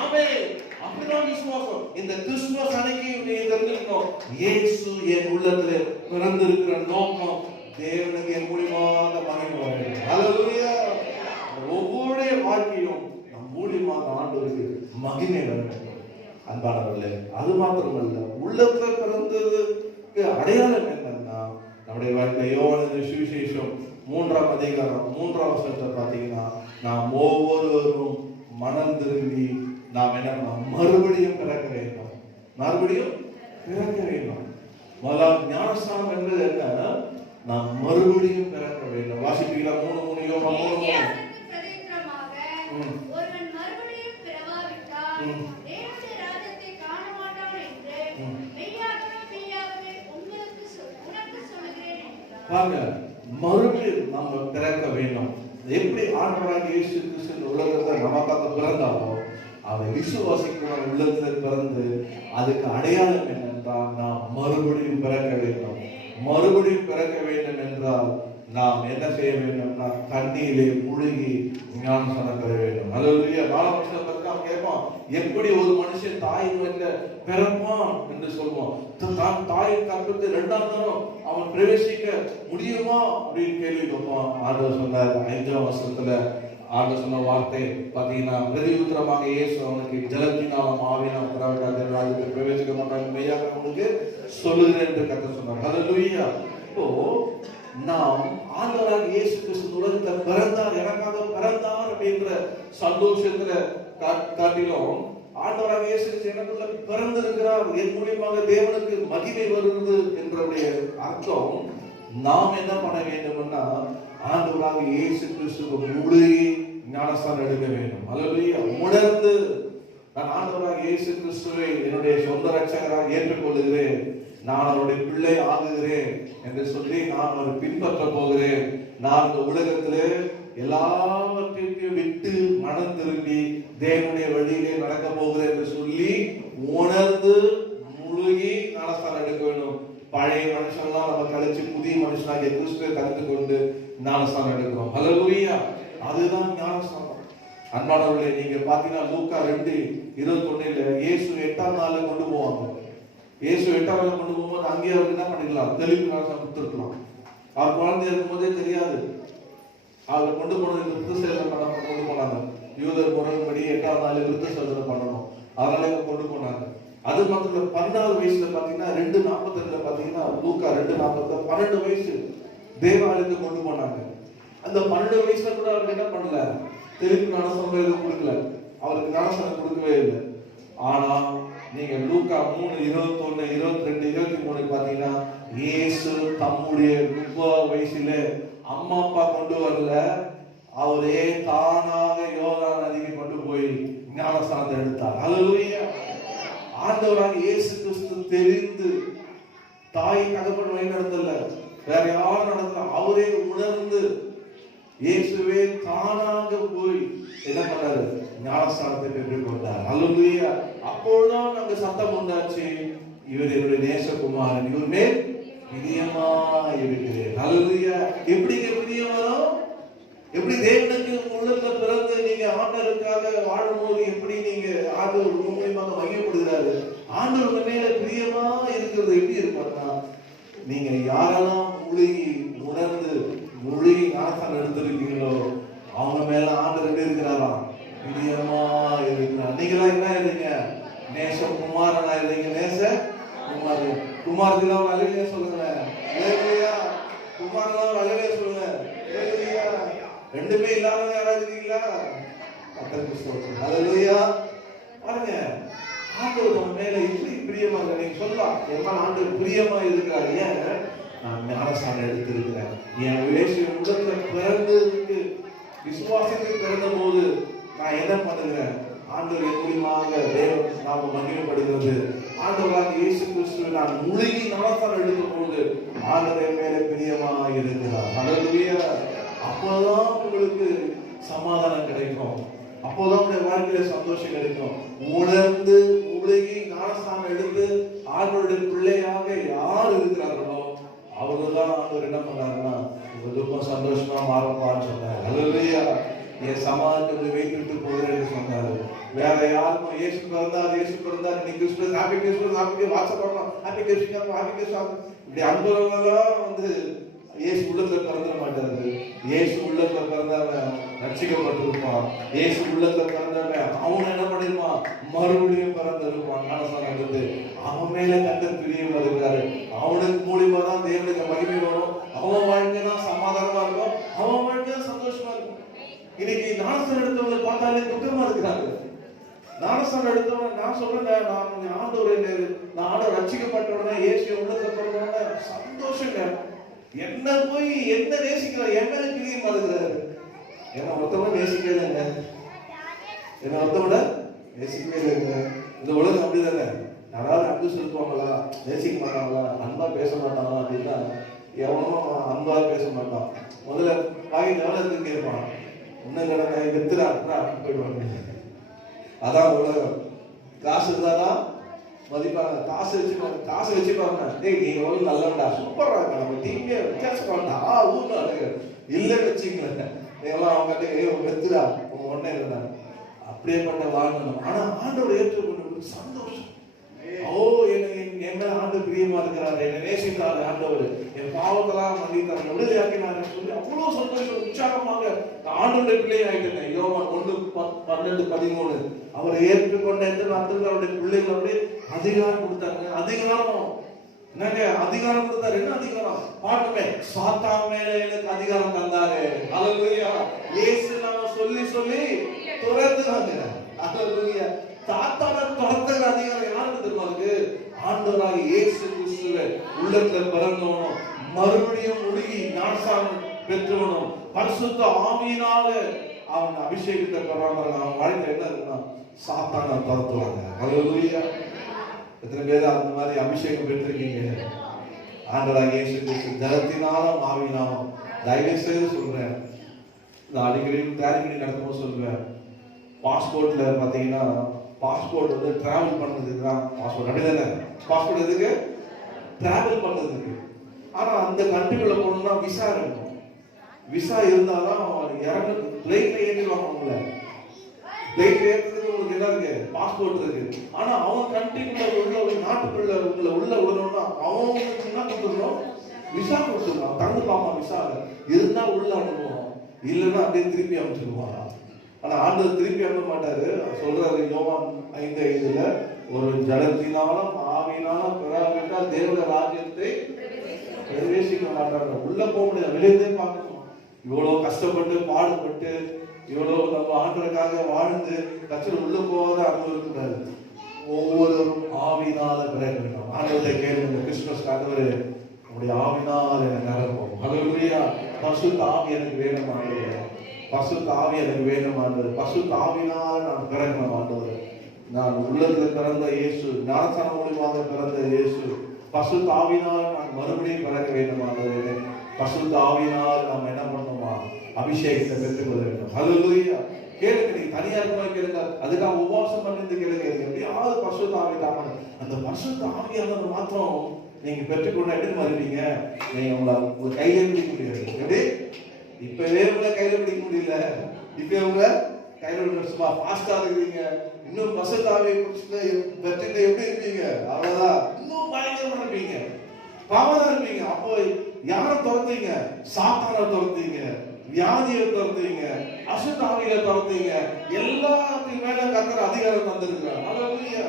ஆமென். அப்படிதான் விசுவாசம். இந்த கிறிஸ்துமஸ் அன்னைக்கு நீங்க தெரிஞ்சுக்கணும், இயேசு என் உள்ளத்துல பிறந்திருக்கிற நோக்கம் தேவனுக்கு என் மூலியமாக மகிமை வரும். ஹல்லேலூயா. ஒவ்வொரு வாழ்க்கையும் நம் மூலியமாக ஆண்டவருக்கு மகிமை வரும். அன்பானவர்களே, அது மாத்திரமல்ல, உள்ளத்துல பிறந்ததுக்கு அடையாளம் என்னன்னா நம்முடைய வாழ்க்கை. யோவான் சுவிசேஷம் 3ஆம் அதிகாரம் 3ஆம் வசனத்தை பார்த்தீங்கன்னா, நாம் ஒவ்வொருவரும் மனம் திரும்பி நாம் என்ன மறுபடியும் பிறக்க வேண்டும், மறுபடியும் பிறக்க வேண்டும். முதலாம் ஞானஸ்நானம் என்பது என்ன? நாம் மறுபடியும் பிறக்க வேண்டும். வாசிப்பீங்களா? 3:3 யோவான் 3:3. பாருங்க, மறுபடியும் நம்ம பிறக்க வேண்டும். எப்படி ஆண்டவராகிய இயேசு கிறிஸ்து உலகத்துல நமக்காக பிறந்தாரோ, அவர் விசுவாசிக்கிற உள்ளத்துல பிறந்து அதுக்கு அடையாளம் என்னென்றால் நாம் மறுபடியும் பிறக்க வேண்டும். மறுபடியும் பிறக்க வேண்டும் என்றால் நாம் என்ன செய்ய வேண்டும்னா தண்ணீரிலே முழுகி ஞானஸ்நானம் பெற வேண்டும். ஹல்லேலூயா. 4ஆம் வசனத்துல கேட்பான், எப்படி ஒரு மனுஷன் தாயின் வயிற்றில பிறப்பான் என்று சொல்லுவான். தான் தாயின் கற்பத்தில் 2ஆம் தரம் அவன் பிரவேசிக்க முடியுமா அப்படின்னு கேள்வி கேட்பான். ஆண்டவர் சொன்னார் 5ஆம் வசனத்துல ஆண்டவர் சொன்ன வார்த்தை பாத்தீங்கன்னா, பிரதியுத்தரமாக இயேசு அவனுக்கு ஜலத்தினாலும் ஆவியினாலும் பிறவாட்டாதீர்கள், பிரவேசிக்க மாட்டாங்க, மெய்யாக அவனுக்கு சொல்லுகிறேன் என்று கர்த்தர் சொன்னார். ஹல்லேலூயா. இப்போ நாம் ஆண்டவராகிய இயேசு கிறிஸ்து உலகத்துல பிறந்தார், எனக்காக பிறந்தார் அப்படின்ற சந்தோஷத்துல காட்டிலும் ஆண்டவராகிய இயேசு கிறிஸ்து எனக்குள்ள பிறந்திருக்கிறார், என் மூலியமாக தேவனுக்கு மகிமை வருகிறது என்றுடைய அர்த்தம். நாம் என்ன பண்ண வேண்டும்னா ஆண்டவராகிய இயேசு கிறிஸ்துவுக்கு முழுகி ஞானஸ்நானம் எடுக்க வேண்டும். ஹல்லேலூயா. உணர்ந்து நான் ஆண்டவராகிய இயேசு கிறிஸ்துவை என்னுடைய சொந்த ரட்சகராக ஏற்றுக்கொள்கிறேன், நான் அவருடைய பிள்ளை ஆகுகிறேன் என்று சொல்லி நான் அவரை பின்பற்ற போகிறேன். நான் இந்த உலகத்திலே எல்லாவற்றையும் விட்டு மனம் திரும்பி தேவனுடைய வழியிலே நடக்க போகிறேன் என்று சொல்லி உணர்ந்து முழுகி ஞானஸ்நானம் எடுக்க வேண்டும். பழைய மனுஷன்லாம் நம்ம கழிச்சு புதிய மனுஷனாகிய கிறிஸ்துவை கலந்து கொண்டு ஞானஸ்நானம் எடுக்கிறோம். ஹல்லேலூயா. அதுதான் ஞானஸ்நானம். அன்பானவர்களே, நீங்க பாத்தீங்கன்னா லூக்கா 2:21 இயேசு 8ஆம் நாள்ல கொண்டு போவாங்க. இயேசு 8ஆம் நாள் கொண்டு போகும்போது அங்கேயே அவர் என்ன பண்ணிக்கலாம், தெளிவு ஞானஸ்நானம் கொடுத்துருக்கலாம். அவர் குழந்தை இருக்கும்போதே தெரியாது. அவரை கொண்டு போனது விருத்த சேதனம் பண்ண கொண்டு போனாங்க. யூதர் முறைப்படி 8ஆம் நாள் விருத்த சேதனம் பண்ணணும், அதனால கொண்டு போனாங்க. அது மாத்திரம் 12 வயசுல பாத்தீங்கன்னா 2:42 பாத்தீங்கன்னா லூக்கா 2:40 12 வயசு தேவாலயத்துக்கு கொண்டு போனாங்க. அந்த 12 வயசுல கூட அவருக்கு என்ன பண்ணல, தெளிவு ஞானஸ்நானம் எதுவும் கொடுக்கல, அவருக்கு ஞானஸ்நானம் கொடுக்கவே இல்லை. ஆனா நீங்க லூக்கா 3:21, 22, 23 பாத்தீங்கன்னா இயேசு தம்முடைய 30 வயசுல அம்மா அப்பா கொண்டு வரல, அவரே தானாக யோர்தான் நதிக்கு கொண்டு போய் ஞானஸ்நானத்தை எடுத்தார். ஹல்லேலூயா. ஆண்டவராக இயேசு கிறிஸ்து தெரிந்து தாய் தகப்பன் வழி நடத்தல, வேற யாரும் நடத்தல, அவரே உணர்ந்து இயேசுவே தானாக போய் என்ன பண்ணாரு, ஞானஸ்நானத்தை பெற்றுக் கொண்டார். ஹல்லேலூயா. அப்பொழுதுதான் அங்க சத்தம் உண்டாச்சு, இவர் என்னுடைய நேசகுமாரன், இவர் மேல் பிரியமா இருக்கிறேன். ஹல்லேலூயா. எப்படி பிரியம் வரும்? எப்படி தேவனுக்கு உள்ளத்துல பிறந்து நீங்க ஆண்டவருக்காக வாழும்போது எப்படி நீங்க ஆண்டவர் மூலமாக மகிமைப்படுகிறாரு, ஆண்டவர் மேல பிரியமா இருக்கிறது எப்படி இருப்பாருன்னா, நீங்க யாரெல்லாம் முழுகி உணர்ந்து முழுகி ஞானஸ்நானம் எடுத்திருக்கீங்களோ அவங்க மேல ஆண்டவர் எப்படி இருக்கிறாராம், பிரியமா இருக்கிறார். நீங்களா என்ன இருந்தீங்க, நேச குமாரனா இருந்தீங்க, நேச குமாரன். குமாரத்தினா அலையிலே சொல்லுங்க. ஹalleluya. குமாரனா அலையிலே சொல்லுங்க. ஹalleluya. ரெண்டுமே இல்லாதவங்க யாராவது இருக்கீங்களா? கர்த்தருக்கு ஸ்தோத்திரம். ஹalleluya. பாருங்க, ஆண்டவர் நம்ம மேல எப்படி பிரியமா இருக்காரு. நீங்க சொல்லலாம், என்ன ஆண்டவர் பிரியமா இருக்காரு. ஏன்? நான் ஞானஸ்நானம் எடுத்திருக்கிறேன். என் இயேசு உள்ளத்துல பிறந்ததுக்கு விசுவாசத்தை பிறந்த போது நான் என்ன பண்ணுகிறேன்? ஆண்டவர் மூலியமாக தேவன் நாம மகிமைப்படுகிறது. ஆண்டவராக இயேசு கிறிஸ்துவை நான் முழுகி ஞானஸ்நானம் எடுக்கும் போது ஆண்டவர் மேல பிரியமா இருக்கிறார். ஹalleluya. அப்போதான் உங்களுக்கு சமாதானம் கிடைக்கும். அப்போதான் உங்களுடைய வாழ்க்கையில சந்தோஷம் கிடைக்கும். உணர்ந்து முழுகி ஞானஸ்நானம் எடுத்து ஆண்டவருடைய பிள்ளையாக யார் இருக்கிறார்களோ அவர்தான் ஆண்டவர் என்ன பண்ணாருன்னா உங்க துக்கம் சந்தோஷமா மாறப்பான்னு சொன்னார். ஹalleluya. என் சமாதானத்தை வைத்துட்டு போகிறேன்னு சொன்னாரு. வேற யாருக்கும் இயேசு பிறந்தார் நீ Christmas happy Christmas happy WhatsApp பண்ணலாம் ஹாப்பி கிறிஸ்துமஸ் ஹாப்பி கிறிஸ்துமஸ் இப்படி அனுபவங்கள்லாம் இயேசு உள்ளத்துல பிறந்துட மாட்டாரு. இயேசு உள்ளத்துல பிறந்தவன் ரட்சிக்கப்பட்டிருப்பான். இயேசு உள்ளத்துல பிறந்தவன் அவன் என்ன பண்ணிருப்பான்? மறுபடியும் பிறந்திருப்பான். ஞானஸ்நானம் எடுத்து அவன் மேல கர்த்தர் பிரியமா இருக்காரு. அவனுக்கு மூலியமா தான் தேவனுக்கு மகிமை வரும். அவன் வாழ்க்கை தான் சமாதானமா இருக்கும். அவன் வாழ்க்கை தான் சந்தோஷமா இருக்கும். இன்னைக்கு ஞானஸ்நானம் எடுத்தவங்களை பார்த்தாலே துக்கமா இருக்கிறாங்க. ஞானஸ்நானம் எடுத்தவங்க நான் சொல்றேன், நான் ஆண்டவர் ரட்சிக்கப்பட்டவன இயேசு உள்ளத்துல பிறந்தவன சந்தோஷங்க. என்ன போய் என்ன நேசிக்கிறார்? என்ன பிரியமா இருக்கிறாரு? என்ன மொத்தமா நேசிக்கவே இல்லைங்க. என்ன மொத்தோட நேசிக்கவே இல்லைங்க. இந்த உலகம் அப்படிதானே. யாராவது அன்பு செலுத்துவாங்களா? நேசிக்க மாட்டாங்களா? அன்பா பேச மாட்டாங்களா? அப்படின்னா எவனும் அன்பா பேச மாட்டான். முதல்ல வாங்கி எவ்வளவு கேட்பான். இன்னும் கடனை வித்துறா போயிடுவாங்க. அதான் உலகம். காசு இருந்தாதான் மதிப்பாங்க. காசு வச்சுப்பாங்க. டேய் நீங்க எவ்வளவு நல்லவன்டா, சூப்பரா இருக்கா, நம்ம டீமே வித்தியாசமாட்டா ஊர்ல இல்லைன்னு வச்சுக்கல எல்லாம் அவங்க வெத்துறா உங்க ஒன்னே இருந்தா அப்படியே பண்ண வாழணும். ஆனா ஆண்டவர் ஏற்றுக்கொண்டு சந்தோஷம். ஓ என்ன ஆண்டவர் பிரியமா இருக்கிறாரு, என்ன நேசிக்கிறாரு ஆண்டவர், என் பாவத்தெல்லாம் மன்னித்தார், விடுதலையாக்கினார் சொல்லி அவ்வளவு சந்தோஷம் உற்சாகமாக ஆண்டவருடைய பிள்ளை ஆயிட்டேன். யோவான் 1:12-13 அவரை ஏற்றுக்கொண்ட அவருடைய பிள்ளைகள் அப்படியே அதிகாரம் கொடுத்தாங்க. அதிகாரம் என்னங்க? அதிகாரம் கொடுத்தாரு. என்ன அதிகாரம்? பாட்டுமே சாத்தான் மேல எனக்கு அதிகாரம் தந்தாரு. ஹalleluya. இயேசு நாம சொல்லி துரத்துறாங்க. ஹalleluya. சாத்தானை துரத்துற அதிகாரம் யாருக்கு தெரியுமா இருக்கு? ஆண்டவராகிய இயேசு கிறிஸ்துவை உள்ளத்துல பிறந்தவனும் மறுபடியும் முழுகி ஞானஸ்நானம் பெற்றவனும் பரிசுத்த ஆவியினால அவன் அபிஷேகத்தை பெறாம அவன் வாழ்க்கை என்ன இருக்குன்னா சாத்தானை துரத்துவாங்க. ஹalleluya. எத்தனை பேர் அந்த மாதிரி அபிஷேகம் பெற்றிருக்கீங்க? ஆண்டவராகிய இயேசு கிறிஸ்து ஜலத்தினாலும் ஆவியினாலும். தயவு செய்து சொல்றேன், நான் அடிக்கடி நடக்கும்போது சொல்றேன், பாஸ்போர்ட்ல பாத்தீங்கன்னா பாஸ்போர்ட் டிராவல் பண்ணதுக்கு தான் பாஸ்போர்ட். அப்படிதானே? பாஸ்போர்ட் எதுக்கு? டிராவல் பண்ணதுக்கு. ஆனா அந்த கண்ட்ரிக்குள்ள போகணும்னா விசா இருக்கும். விசா இருந்தாதான் இறங்க பிளைட்ல ஏறிடுவாங்க. அவங்கள பிளைட்ல ஏற்றுறதுக்கு உங்களுக்கு என்ன இருக்கு? பாஸ்போர்ட் இருக்கு. ஆனா அவன் கண்ட்ரிக்குள்ள உள்ள நாட்டுக்குள்ள உள்ள விடணும்னா அவங்களுக்கு என்ன கொடுத்துருக்கணும்? விசா கொடுத்துருக்கான். தங்குப்பாமா விசா இருந்தா உள்ள அனுப்புவோம், இல்லைன்னா அப்படியே திருப்பி அமைச்சிருவாங்க. ஆனா ஆண்டவர் திருப்பி அனுப்ப மாட்டாரு. சொல்றாரு யோவான் 5:5 ஒரு ஜலத்தினாலும் ஆவியினாலும் பிறவிட்டால் தேவனுடைய ராஜ்யத்தை பிரவேசிக்க மாட்டாங்க. உள்ள போக முடியாது, வெளியே பார்க்கணும். இவ்வளவு கஷ்டப்பட்டு பாடுபட்டு இவ்வளவு நம்ம ஆண்டவருக்காக வாழ்ந்து கட்சியில் உள்ள போகாத அனுபவிக்கூடாது. ஒவ்வொருவரும் ஆவினால பிறக்க வேண்டும். ஆண்டவரை கேளுங்க, கிறிஸ்துமஸ் ஆண்டவரே நம்முடைய ஆவினால் எனக்கு நிரப்போம். ஹல்லேலூயா. பரிசுத்த ஆவி எனக்கு வேணும் ஆண்டவரே, பரிசுத்த ஆவி எனக்கு வேணும் ஆண்டவரே, பரிசுத்த ஆவினால் நான் பிறக்கணும் ஆண்டவரே. நான் உள்ளத்தில் பிறந்த இயேசு, ஞானஸ்நானம் மூலமாக பிறந்த இயேசு, பரிசுத்த ஆவினால் நான் மறுபடியும் பிறக்க வேண்டும் ஆண்டவரே. பரிசுத்த ஆவியினால் நாம் என்ன பண்ணணுமா? அபிஷேகத்தை பெற்றுக்கொள்ள வேண்டும். ஹல்லேலூயா. கேளுங்க, நீங்க தனியா இருக்கணும் கேளுங்க, அதுக்காக உபவாசம் பண்ணி கேளுங்க. எப்படியாவது பரிசுத்த ஆவியானவர், அந்த பரிசுத்த ஆவியானவர் மாத்திரம் நீங்க பெற்றுக்கொள்ள எப்படி வருவீங்க? நீங்க உங்களை கையில பிடிக்க முடியாது. எப்படி? இப்பவே உங்களை கையில பிடிக்க முடியல. இப்ப உங்களை கையில சும்மா ஃபாஸ்டா இருக்கீங்க. இன்னும் பரிசுத்த ஆவியை பெற்றுட்டு எப்படி இருப்பீங்க? அவ்வளவுதான், இன்னும் பயங்கரமா இருப்பீங்க, பாவமா இருப்பீங்க. அப்போ யாரை துரத்தீங்க? சாத்தானை துரத்தீங்க, வியாதியை துரத்தீங்க, அசுத்த ஆவியை துரத்தீங்க. எல்லாத்துக்கும் மேல கர்த்தர் அதிகாரம் தந்திருக்கிறார். ஹல்லேலூயா.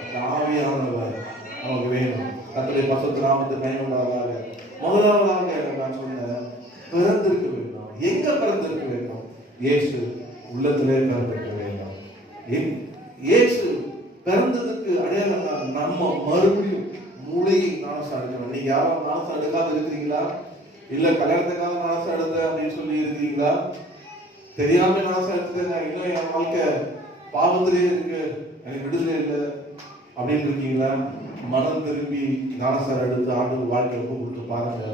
அந்த ஆவியானவர் நமக்கு வேணும். கர்த்தருடைய பரிசுத்த நாமத்துக்கு மகிமை உண்டாவதாக. முதலாவதாக நான் சொன்னேன், பிறந்திருக்க வேண்டும். எங்க பிறந்திருக்க வேண்டும்? இயேசு உள்ளத்திலே பிறந்திருக்க வேண்டும். இயேசு பிறந்ததுக்கு அடையாளம் தான் நம்ம மறுபடியும் மூளையை நாசம் எடுக்கணும். நீங்க யாரும் நாசம் எடுக்காம இருக்கிறீங்களா? இல்ல கல்யாணத்துக்காக நாசம் எடுத்த அப்படின்னு சொல்லி இருக்கிறீங்களா? தெரியாம நாசம் எடுத்துட்டு நான் இன்னும் என் வாழ்க்கை பாவத்திலே இருக்கு, எனக்கு விடுதலை இல்லை அப்படின்னு இருக்கீங்களா? மனம் திரும்பி நாசம் எடுத்து ஆண்டு வாழ்க்கையை கொடுத்து பாருங்க,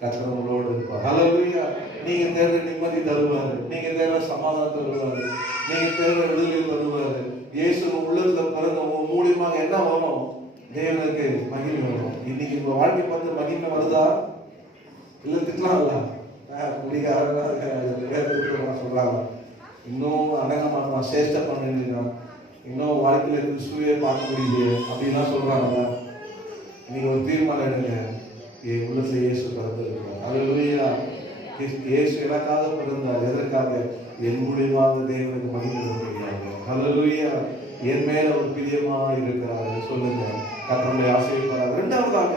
கர்த்தர் உங்களோடு இருப்பார். ஹல்லேலூயா. நீங்க தேடுற நிம்மதி தருவாரு, நீங்க தேடுற சமாதானம் தருவாரு, நீங்க தேடுற விடுதலை தருவாரு. இயேசு உள்ளத்துல பிறந்த உங்க மூலியமாக என்ன வரும்? தேவனுக்கு மகிமை வரும். இன்னைக்கு உங்க வாழ்க்கை பார்த்து மகிமை வருதா? இல்ல திட்டலாம்ல, சொல்றாங்க இன்னும் அடங்கமா சேஷ்ட பண்ணிருக்கா, இன்னும் வாழ்க்கையில கிறிஸ்துவே பார்க்க முடியுது அப்படின்லாம் சொல்றாங்க. நீங்க ஒரு தீர்மானம் எடுங்க, என் உள்ளத்துல இயேசு பிறந்திருக்கிறார். ஹல்லேலூயா. இயேசு எனக்காக பிறந்தார். எதற்காக? என் மூலியமாக தேவனுக்கு மகிமை கொடுக்கிறாங்க. ஹல்லேலூயா. என் மேல ஒரு பிரியமா இருக்கிறார். சொல்லுங்க, கர்த்தருடைய ஆசீர்வாதம். இரண்டாவதாக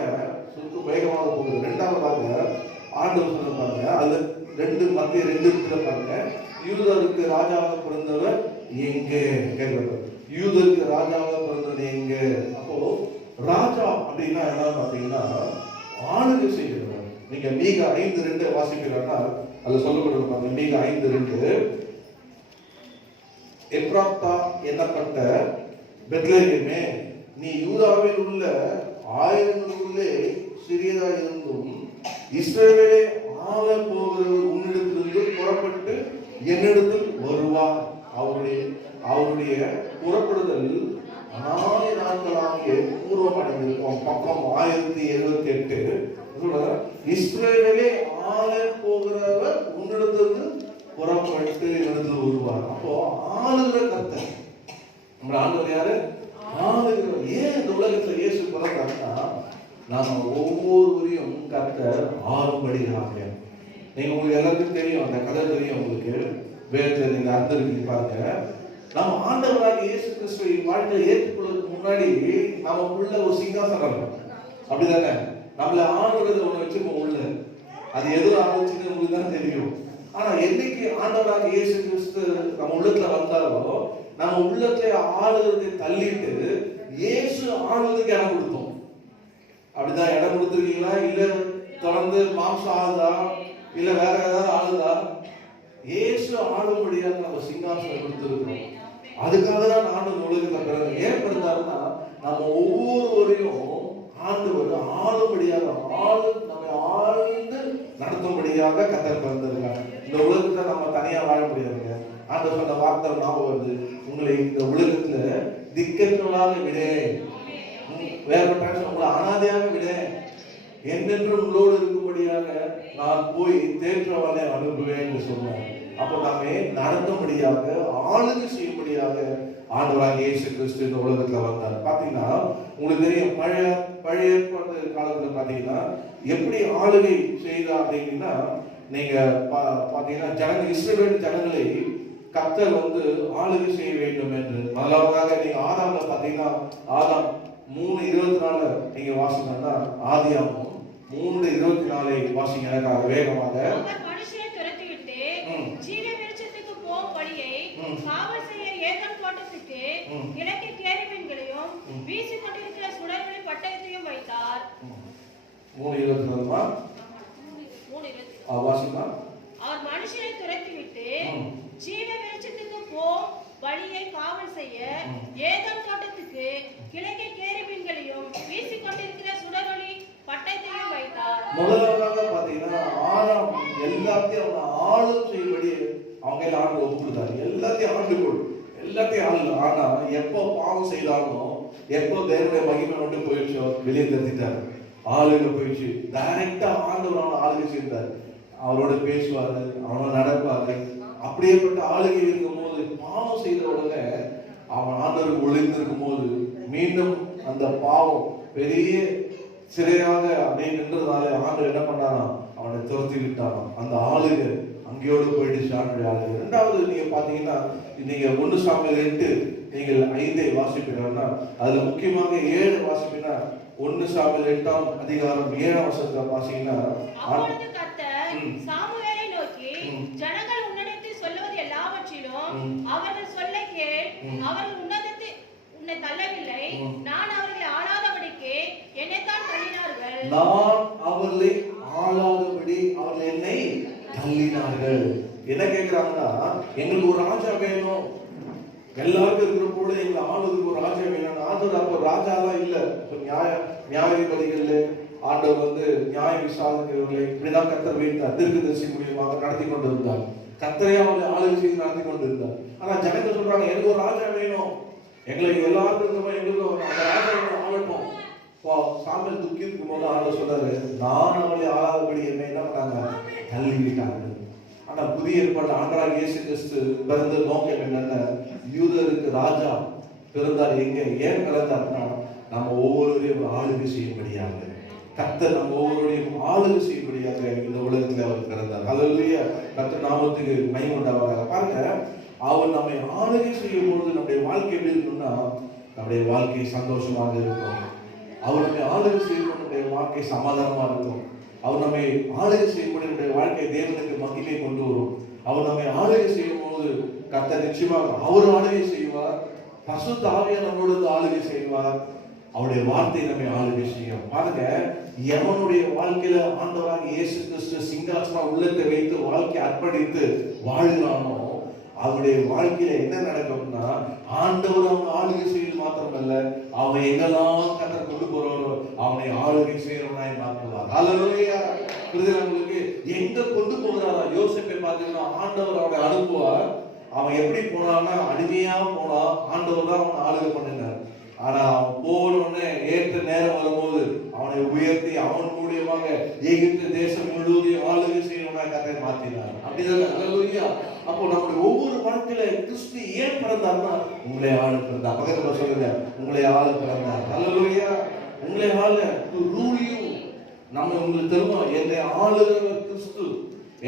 சுத்து வேகமாக போகுது. இரண்டாவதாக ஆண்டவர் சொல்லுவாங்க, அது மத்திய 2 பாருங்க, யூதருக்கு ராஜாவாக பிறந்தவர் எங்கே கேட்கிறது? யூதருக்கு ராஜாவாக பிறந்தது எங்க? அப்போ ராஜா அப்படின்னா என்ன பாத்தீங்கன்னா ஆளுகை செய்கிறவர். நீங்க மீகா 5:2 வாசிக்கிறீங்கன்னா அதுல சொல்லப்படுது. மீகா 5:2, எப்ராத்தா என்னப்பட்ட பெத்லகேமே, நீ யூதாவில் உள்ள ஆயிரங்களுக்குள்ளே சிறியதா இருந்தும் இஸ்ரவேலை ஆள போகிறவர் உன்னிடத்திலிருந்து புறப்பட்டு என்னிடத்தில் வருவார். அவருடைய புறப்படுதல் 4 நாட்களாகிய பூர்வம் அடைந்திருக்கும். பக்கம் 1078. இஸ்ரவேலை ஆள போகிறவர் உன்னிடத்திலிருந்து புறப்பட்டு என்னிடத்தில் வருவார். அப்போ ஆளுகிற கர்த்தர் நம்ம ஆண்டவர் யாரு? ஆளுகிறவர். ஏன் இந்த உலகத்துல இயேசு பிறந்தாருன்னா நாம ஒவ்வொருவரையும் கர்த்தர் ஆளும்படியாக. நீங்க உங்களுக்கு எல்லாருக்கும் தெரியும், அந்த கதை தெரியும் உங்களுக்கு, வேதத்தை நீங்க அர்த்தம் பாருங்க. நம்ம ஆண்டவராக இயேசு கிறிஸ்துவை வாழ்க்கையை ஏற்றுக்கொள்வதற்கு முன்னாடி நமக்குள்ள ஒரு சிங்காசனம், அப்படிதானே? நம்மள ஆளுறது ஒண்ணு வச்சுப்போம் உள்ள, அது எது ஆளுச்சுன்னு உங்களுக்கு தான் தெரியும். ஆனா என்னைக்கு ஆண்டவராக இயேசு கிறிஸ்து நம்ம உள்ளத்துல வந்தாலோ நம்ம உள்ளத்துல ஆளுறதை தள்ளிட்டு இயேசு ஆளுறதுக்கு இடம் கொடுத்தோம். அப்படிதான் இடம் கொடுத்துருக்கீங்களா? இல்ல தொடர்ந்து மாம்சம் ஆளுதா, இல்ல வேற ஏதாவது ஆளுதா? இயேசு ஆளும்படியாக நம்ம சிங்காசனம் கொடுத்துருக்கோம். அதுக்காக தான் ஆண்டவர் உலகத்துல பிறகு ஏற்படுத்தாருன்னா நம்ம ஒவ்வொருவரையும் ஆண்டவர் ஆளும்படியாக நம்மை ஆழ்ந்து நடத்தும்படியாக கர்த்தர் பிறந்திருக்காங்க. இந்த உலகத்துல நம்ம தனியா வாழ முடியாதுங்க. ஆண்டவர் சொன்ன வார்த்தை ஞாபகம் வருது, உங்களை இந்த உலகத்துல திக்கற்றவர்களாக விட, வேற உங்களை அனாதையாக விட, என்னென்றும் உங்களோடு இருக்கும்படியாக நான் போய் தேற்றவனை அனுப்புவேன் என்று சொன்னார். அப்ப நாம நடத்தும்படியாக ஆளுகை செய்யும்படியாக ஆண்டவராக இயேசு கிறிஸ்து இந்த உலகத்துல வந்தார். பாத்தீங்கன்னா உங்களுக்கு தெரியும், பழைய காலத்துல பாத்தீங்கன்னா எப்படி ஆளுகை செய்தார் அப்படின்னா, நீங்க பாத்தீங்கன்னா இஸ்ரவேல் ஜனங்களை கர்த்தர் ஆளுகை செய்ய வேண்டும் என்று. முதலாவதாக நீங்க ஆதாம்ல பாத்தீங்கன்னா, ஆதாம் 3:24 நீங்க வாசிங்கன்னா, ஆதியாகமம் 3:24 வாசிங்க எனக்காக வேகமாக. மனுஷனை துரத்திவிட்டு ஜீவ விருட்சத்துக்கு போகும் வழியை காவல் செய்ய ஏதேன் தோட்டத்துக்கு கிழக்கு கேருபீன்களையும் வீசிக் கொண்டிருக்கிற சுடர்களின் பட்டயத்தையும் வைத்தார். 3:24 வாசிமா. அவர் மனுஷனை துரத்திவிட்டு ஜீவ விருட்சத்துக்கு போகும் வழியை காவல் செய்ய ஏதேன் தோட்டத்துக்கு கிழக்கு கேருபீன்களையும் வீசிக் கொண்டிருக்கிற சுடர்களின் பட்டயத்தையும் வைத்தார். முதலாவதாக பாத்தீங்கன்னா ஆதாம் எல்லாத்தையும் ஆளும் செய்யும்படி அவங்க ஆண்டு ஒப்புடுத்தாரு. எல்லாத்தையும் ஆண்டுகொள், எல்லாத்தையும் ஆளு. ஆனா எப்போ பாவம் செய்தாலும், எப்போ தேவனுடைய மகிமை மட்டும் போயிடுச்சோ வெளியே தெரிஞ்சிட்டாரு, ஆளுக போயிடுச்சு. டைரக்டா ஆண்டவர் அவனை ஆளுகை செய்தார். அவரோட பேசுவாரு, அவனோட நடப்பாரு. அப்படியேப்பட்ட ஆளுகை இருக்கும் போது பாவம் செய்த உடனே அவன் ஆண்டவருக்கு ஒளிந்திருக்கும் போது மீண்டும் அந்த பாவம் பெரிய சிறையாக அப்படியே நின்றதால ஆண்டவர் என்ன பண்ணானா, அவனை துரத்தி விட்டானா. அந்த ஆளுகை அங்கேயோடு போயிடுச்சு ஆண்டுடைய ஆளுகை. இரண்டாவது நீங்க பாத்தீங்கன்னா, நீங்க 1 சாமுவேல் 8 நீங்கள் 5 வாசிப்பீங்கன்னா, அதுல முக்கியமாக 7 வாசிப்பீங்கன்னா, 1 சாமுவேல் 8ஆம் அதிகாரம் 7ஆம் வசனத்தை வாசிங்கன்னா, அப்பொழுது கர்த்தர் சாமுவேலை நோக்கி, ஜனங்கள் உன்னிடத்தில் சொல்லுவது எல்லாவற்றிலும் அவர்கள் சொல்ல கேள். அவர்கள் உன்னை தள்ளவில்லை, நான் அவர்களை ஆளாதபடிக்கு என்னைத்தான் தள்ளினார்கள். நான் அவர்களை ஆளாதபடி அவர்கள் என்னை தள்ளினார்கள். என்ன கேட்கிறாங்கன்னா, எங்களுக்கு ஒரு ராஜா வேணும், எல்லாருக்கும் இருக்கிற போல எங்களை ஆளுதுக்கு ஒரு ராஜா வேணும். ஆண்டவர் அப்போ ராஜாலாம் இல்ல, நியாயாதிபதிகள் ஆண்டவர் நியாய விசாரணைகளை இப்படிதான் கர்த்தர் வைத்தார். தீர்க்கதரிசி மூலியமாக நடத்தி கொண்டு இருந்தார். கர்த்தரே அவர்களை ஆளுகை செய்து நடத்தி கொண்டு இருந்தார். ஆனா ஜனங்கள் சொல்றாங்க, எனக்கு ஒரு ராஜா வேணும், எங்களுக்கு எல்லாருக்கும் எங்களுக்கு அந்த ராஜா ஆளட்டும். சாமுவேல் துக்கி இருக்கும் போது ஆண்டவர் சொல்றாரு, நான் அவர்களை ஆளாதபடி என்னை என்ன பண்ணாங்க, தள்ளி விட்டாங்க. ஆனா புதிய ஏற்பாடு ஆண்டவராகிய இயேசு கிறிஸ்து பிறந்த நோக்கம் என்னன்னா, யூதருக்கு ராஜா பிறந்தார். எங்க ஏன் பிறந்தார்னா, நம்ம ஒவ்வொருவரையும் ஆளுகை செய்யும்படியாக, கர்த்தர் நம்ம ஒவ்வொருவரையும் ஆளுகை செய்யும்படியாக இந்த உலகத்தில் அவர் பிறந்தார். ஹல்லேலூயா. கர்த்தர் நாமத்துக்கு மகிமை உண்டாவதாக. பாருங்க, அவர் நம்மை ஆளுகை செய்யும் பொழுது நம்முடைய வாழ்க்கை எப்படி இருக்கும்னா, நம்முடைய வாழ்க்கை சந்தோஷமாக இருக்கும். அவர் நம்மை ஆளுகை செய்யும் நம்முடைய வாழ்க்கை சமாதானமா இருக்கும். அவர் நம்மை ஆளுகை செய்யும்படி நம்முடைய வாழ்க்கை தேவனுக்கு மகிமை கொண்டு வரும். அவர் நம்மை ஆளுகை செய்யும் போது கர்த்தர் நிச்சயமாக அவர் ஆளுகை செய்வார். பரிசுத்த ஆவியானவர் நம்மளோடு ஆளுகை செய்வார். அவருடைய வார்த்தை நம்மை ஆளுகை செய்யும். பாருங்க, எவனுடைய வாழ்க்கையில ஆண்டவராகிய இயேசு கிறிஸ்து சிங்காசனம் உள்ளத்தை வைத்து வாழ்க்கை அர்ப்பணித்து வாழ்கிறானோ, அவருடைய வாழ்க்கையில என்ன நடக்கும்னா, ஆண்டவர் அவன் ஆளுகை செய்வது மாத்திரமல்ல, அவன் எங்கெல்லாம் கர்த்தர் கொண்டு போறாரோ அவனை ஆளுகை செய்யறவனாய் மாற்றுவார். ஹல்லேலூயா. உங்களுக்கு எங்க கொண்டு போகிறாரா? யோசேப்பை பார்த்தீங்கன்னா, ஆண்டவர் அவனை அனுப்புவார். அவன் எப்படி போனான்னா, அடிமையா போனா, ஆண்டவர் தான் அவனை ஆளுகை பண்ணினார். ஆனா அவன் போனோடனே ஏற்ற நேரம் வரும்போது அவனை உயர்த்தி அவன் மூலியமாக எகிப்து தேசம் முழுவதையும் ஆளுகை செய்யணும்னா கர்த்தர் மாற்றினார். அப்படிதான். ஹல்லேலூயா. அப்போ நம்முடைய ஒவ்வொரு வாழ்க்கையில கிறிஸ்து ஏன் பிறந்தார்னா, உங்களை ஆள பிறந்தார். பக்கத்துல சொல்லுங்க, உங்களை ஆள பிறந்தார். ஹல்லேலூயா. உங்களை ஆள, to rule you. நம்ம உங்களுக்கு தெரியுமா, என்னை ஆளுகிறவர் கிறிஸ்து,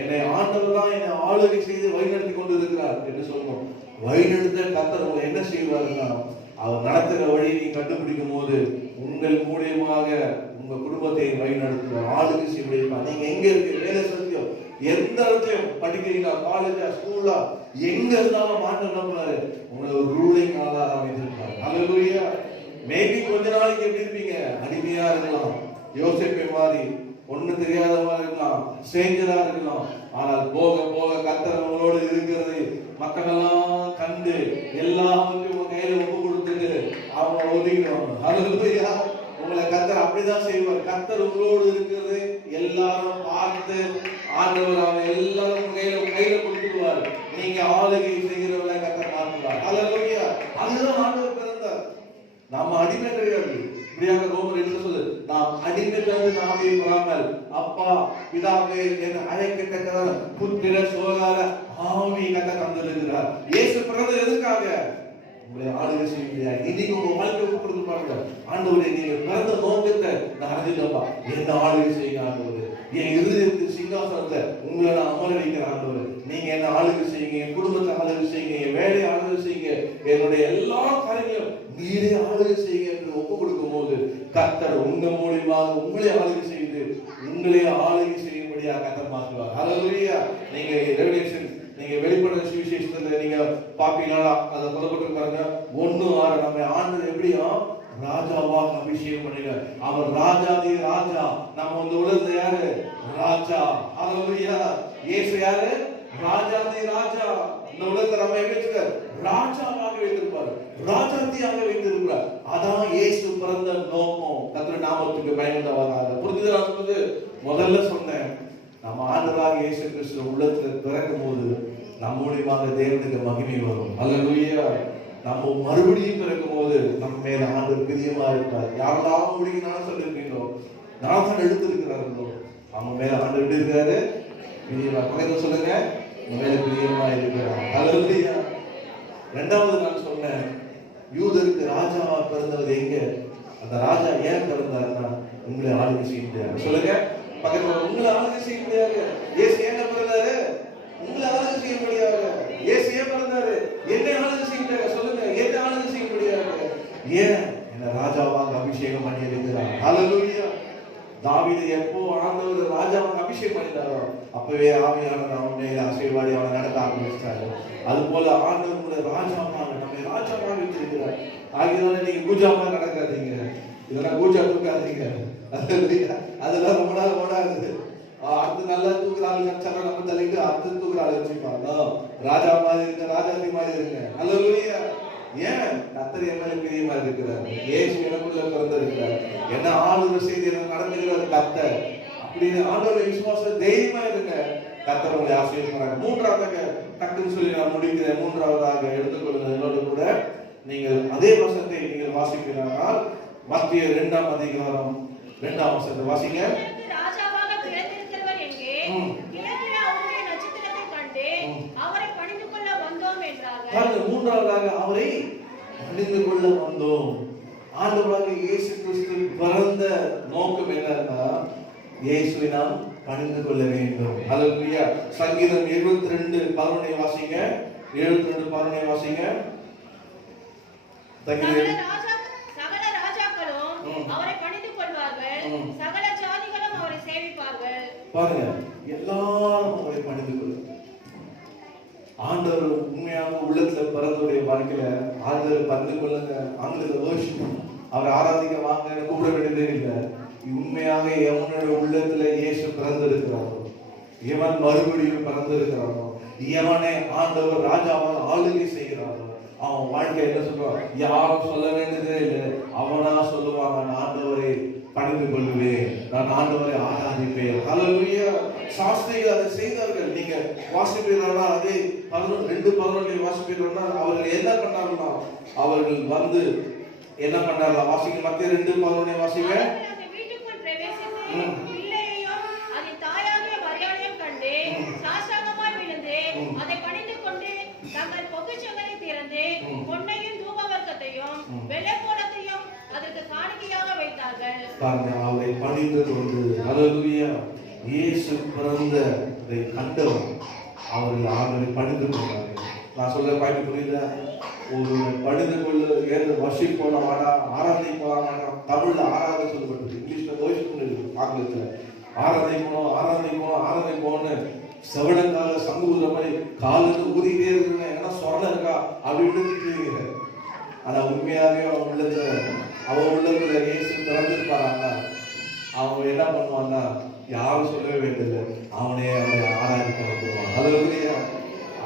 என்னை ஆண்டவர் தான் என்னை ஆளுகை செய்து வழிநடத்தி கொண்டு இருக்கிறார் என்று சொல்லணும். வழிநடத்த கர்த்தர் உங்களை என்ன செய்வாருன்னா, அவர் நடத்துகிற வழியை நீங்க கண்டுபிடிக்கும் போது உங்கள் மூலியமாக உங்க குடும்பத்தை வழிநடத்துவார், ஆளுகை செய்வார். நீங்க எங்க இருக்கு, வேலை சத்தியம் எந்த இடத்துலயும் படிக்கிறீங்களா, காலேஜா, ஸ்கூலா, எங்க இருந்தாலும் ஆண்டவர் நம்புறாரு, உங்களை ஒரு ரூலிங் ஆளா அமைந்திருப்பார். ஹல்லேலூயா. மேபி கொஞ்ச நாளைக்கு எப்படி இருப்பீங்க, அடிமையா இருக்கலாம், யோசேப்பை மாதிரி ஒண்ணு தெரியாத மாதிரி இருக்கலாம், ஸ்ட்ரேஞ்சரா இருக்கலாம். ஆனால் போக போக கர்த்தர் உங்களோடு இருக்கிறது மக்கள் எல்லாம் கண்டு எல்லாவற்றையும் உங்க கையில ஒப்பு கொடுத்துட்டு அவங்க ஒதுங்கிடுவாங்க. ஹல்லேலூயா. உங்களை கர்த்தர் அப்படிதான் செய்வார். கர்த்தர் உங்களோடு இருக்கிறது எல்லாரும் பார்த்து ஆண்டவர் அவன் எல்லாரும் கையில கொடுத்துருவார். நீங்க ஆளுகை செய்கிறவங்களை கர்த்தர் மாற்றுவார். ஹல்லேலூயா. அதுதான் ஆண்டவர் பிறந்தார். நாம அடிமை கிடையாது. இப்படியாக ரோமர் என்ன சொல்லுது, நாம் அடிமையிலிருந்து நாமே வராமல் அப்பா பிதாவே என்று அழைக்கத்தக்க புத்திர சோகார ஆவி கர்த்தர் தந்திருக்கிறார். இயேசு பிறந்தது எதுக்காக? உங்களை ஆளுகை செய்ய முடியாது. இன்னைக்கு உங்க வாழ்க்கை கொடுத்து பாருங்க, ஆண்டவரே நீங்க பிறந்த நோக்கத்தை நான் அறிஞ்சிட்டப்பா, என்ன ஆளுகை செய்யுங்க ஆண்டவரே, என் இருதயத்தில் சிங்காசனத்தை உங்களை நான் அமர வைக்கிற ஆண்டவரே, நீங்க என்ன ஆளுகை செய்யுங்க, என் குடும்பத்தை ஆளுகை செய்யுங்க, என் வேலையை ஆளுகை செய்யுங்க, என்னுடைய எல்லா காரியங்களும் நீரே ஆளுகை செய்யுங்க என்று ஒப்பு கொடுக்கும் போது கர்த்தர் உங்க மூலியமாக உங்களை ஆளுகை செய்து உங்களே ஆளுகை செய்யும்படியாக கர்த்தர் மாற்றுவார். ஹல்லேலூயா. நீங்க ரெவெலேஷன், நீங்க வெளிப்படுற சுவிசேஷத்துல நீங்க பாப்பீங்களா, அதை சொல்லப்பட்டு பாருங்க, 1:6 நம்ம ஆண்டவர் எப்படியா ராஜாவாக அபிஷேகம் பண்ணினார். அவர் ராஜாதி ராஜா. நம்ம இந்த உலகத்துல யாரு? ராஜா. ஹல்லேலூயா. இயேசு யாரு? ராஜாதி ராஜா. இந்த உலகத்தை நம்ம எப்படி ராஜாவாக வைத்திருப்பார், ராஜாத்தியாக வைத்திருக்கிறார். அதான் இயேசு பிறந்த நோக்கம். கர்த்தர் நாமத்துக்கு பயனுள்ளதாக. புரிஞ்சுதா? சொல்றது முதல்ல சொன்னேன், நம்ம ஆண்டவராகிய இயேசு கிறிஸ்து உள்ளத்துல பிறக்கும் போது நம்ம மூலியமாக தேவனுக்கு மகிமை வரும். ஹல்லேலூயா. நம்ம மறுபடியும் பிறக்கும் போது நம்ம மேல ஆண்டவர் பிரியமா இருப்பார். யாரெல்லாம் முடியும் சொல்லிருக்கீங்களோ, நான் தான் எடுத்திருக்கிறார்களோ, நம்ம மேல ஆண்டவர் எப்படி இருக்காரு? பிரியமா. பக்கத்துல சொல்லுங்க, மேல பிரியமா இருக்கிறார். ஹல்லேலூயா. இரண்டாவது நான் சொன்னேன், யூதருக்கு ராஜாவா பிறந்தவர் எங்க? அந்த ராஜா ஏன் பிறந்தாருன்னா, உங்களை ஆளுகை செய்ய முடியாது. சொல்லுங்க பக்கத்துல, உங்களை ஆளுகை செய்ய முடியாது. இயேசு ஏன் பிறந்தாரு? உங்களை ஆளுகை செய்ய முடியாது. இயேசு ஏன் பிறந்தாரு? என்ன ஆளுகை செய்ய முடியாது? சொல்லுங்க, என்ன ஆளுகை செய்ய முடியாது? ஏன்? என்ன ராஜாவாக அபிஷேகம் பண்ணி இருக்கிறார். ஹல்லேலூயா. தாவீது எப்போ ஆண்டவர் ராஜாவாக அபிஷேகம் பண்ணிட்டாரோ அப்பவே ஆவியானவர் அவன் மேல ஆசீர்வாடி அவனை நடத்த ஆரம்பிச்சாரு. அது போல ஆண்டவர் ராஜாவாக நம்மை ராஜாவாக வச்சிருக்கிறார். ஆகியதால நீங்க பூஜாவா நடக்காதீங்க, இதெல்லாம் பூஜா தூக்காதீங்க. அதெல்லாம் ரொம்ப நாள் ஓடாது. அடுத்து நல்லா தூக்குறாள் நினைச்சாலும் நம்ம தலைக்கு அடுத்து தூக்குறாள் வச்சுப்பாங்க. ராஜா மாதிரி இருங்க, ராஜாதி மாதிரி இருங்க. ஹல்லேலூயா. ஏன் கர்த்தர் என் மேல பிரியமா இருக்கிறார், இயேசு எனக்குள்ள பிறந்திருக்கிறார், என்ன ஆளுநர் செய்தி நடந்துகிறார் கர்த்தர் அப்படின்னு ஆண்டவருடைய விசுவாசம் தைரியமா இருங்க. கர்த்தர் உங்களை ஆசீர்வதிப்பார். மூன்றாவதாக டக்குன்னு சொல்லி நான் முடிக்கிறேன். மூன்றாவதாக எடுத்துக்கொள்ளுங்கள் என்னோடு கூட. நீங்கள் அதே வசனத்தை நீங்கள் வாசிக்கிறார்கள். மத்திய 2ஆம் அதிகாரம் 2ஆம் வசனத்தை வாசிங்க. ராஜாவாக பிறந்திருக்கிறவர் எங்கே? கிழக்கிலே அவருடைய நட்சத்திரத்தை கண்டு அவரை பணிந்து கொள்ள வந்தோம் என்றார்கள். மூன்றாவதாக அவரை பணிந்து கொள்ள வந்தோம். ஆண்டவராகிய இயேசு கிறிஸ்து பிறந்த நோக்கம் என்னன்னா இயேசுவை நாம் பணிந்து கொள்ள வேண்டும். ஹல்லேலூயா. சங்கீதம் 72:11 வாசிங்க. 72:11 வாசிங்க. சகல ராஜாக்களும் அவரை பணிந்து கொள்வார்கள், சகல ஜாதிகளும் அவரை சேவிப்பார்கள். பாருங்க, எல்லாரும் அவரை பணிந்து கொள்ளுங்க. ஆண்டவர் உண்மையாக உள்ளத்துல பிறந்தவருடைய வாழ்க்கையில ஆண்டவர் பணிந்து கொள்ளுங்க. ஆண்டவர் வர்ஷிப் அவரை ஆராதிக்க வாங்க கூப்பிட வேண்டியதே இல்லை. உண்மையாக எவனுடைய உள்ளத்துல இயேசு பிறந்திருக்கிறாரோ, எவன் மறுபடியும் பிறந்திருக்கிறானோ, எவனை ஆண்டவர் ராஜாவால் ஆளுகை செய்கிறாரோ அவன் வாழ்க்கை என்ன சொல்றான்? யாரும் சொல்ல வேண்டியதே இல்லை, அவனா சொல்லுவான், நான் ஆண்டவரை பணிந்து கொள்ளுவேன், நான் ஆண்டவரை ஆராதிப்பேன். ஹல்லேலூயா. சாஸ்திரிகள் அதை செய்தார்கள். நீங்க வாசிப்பீர்களா? அதே 2:11 வாசிப்பீர்களா? அவர்கள் என்ன பண்ணாங்கன்னா அவர்கள் வந்து என்ன பண்ணார்கள்? வாசிங்க. மத்திய 2:11 வாசிங்க. வீட்டுக்குள் பிரவேசித்து பிள்ளையையும் அதன் தாயாகிய மரியாதையும் கண்டு சாஷ்டாங்கமாய் விழுந்து அதை பணிந்து கொண்டு தங்கள் பொக்கிஷங்களை திறந்து பொன்னையும் தூபவர்க்கத்தையும் வெள்ளைப்போளத்தையும் அதற்கு காணிக்கையாக வைத்தார்கள். பாருங்க, அவரை பணிந்து கொண்டு. ஹல்லேலூயா. இயேசு பிறந்ததை கண்டவர் அவர்கள் அவரை பணிந்து கொண்டார்கள். நான் சொல்ல பாயிண்ட் புரியுதா? ஒரு பணிந்து கொள்ள ஏதோ வர்ஷிப் போல வாடா, ஆராதனை போலாம். தமிழ்ல ஆராதனை சொல்லப்பட்டது, இங்கிலீஷ்ல வர்ஷிப், ஆங்கிலத்துல ஆராதனை போன்னு செவடங்கால சமூக மாதிரி காலுக்கு ஊதிட்டே இருக்குங்க. ஏன்னா சொரணை இருக்கா அப்படின்னு திட்டுவீங்க. ஆனா உண்மையாவே அவன் உள்ளத்துல இயேசு திறந்துருப்பாராங்க. அவங்க என்ன பண்ணுவாங்க? யாரும் சொல்லவே வேண்டியதில்லை, அவனை ஆராதிக்க வந்துருவான். ஹல்லேலூயா.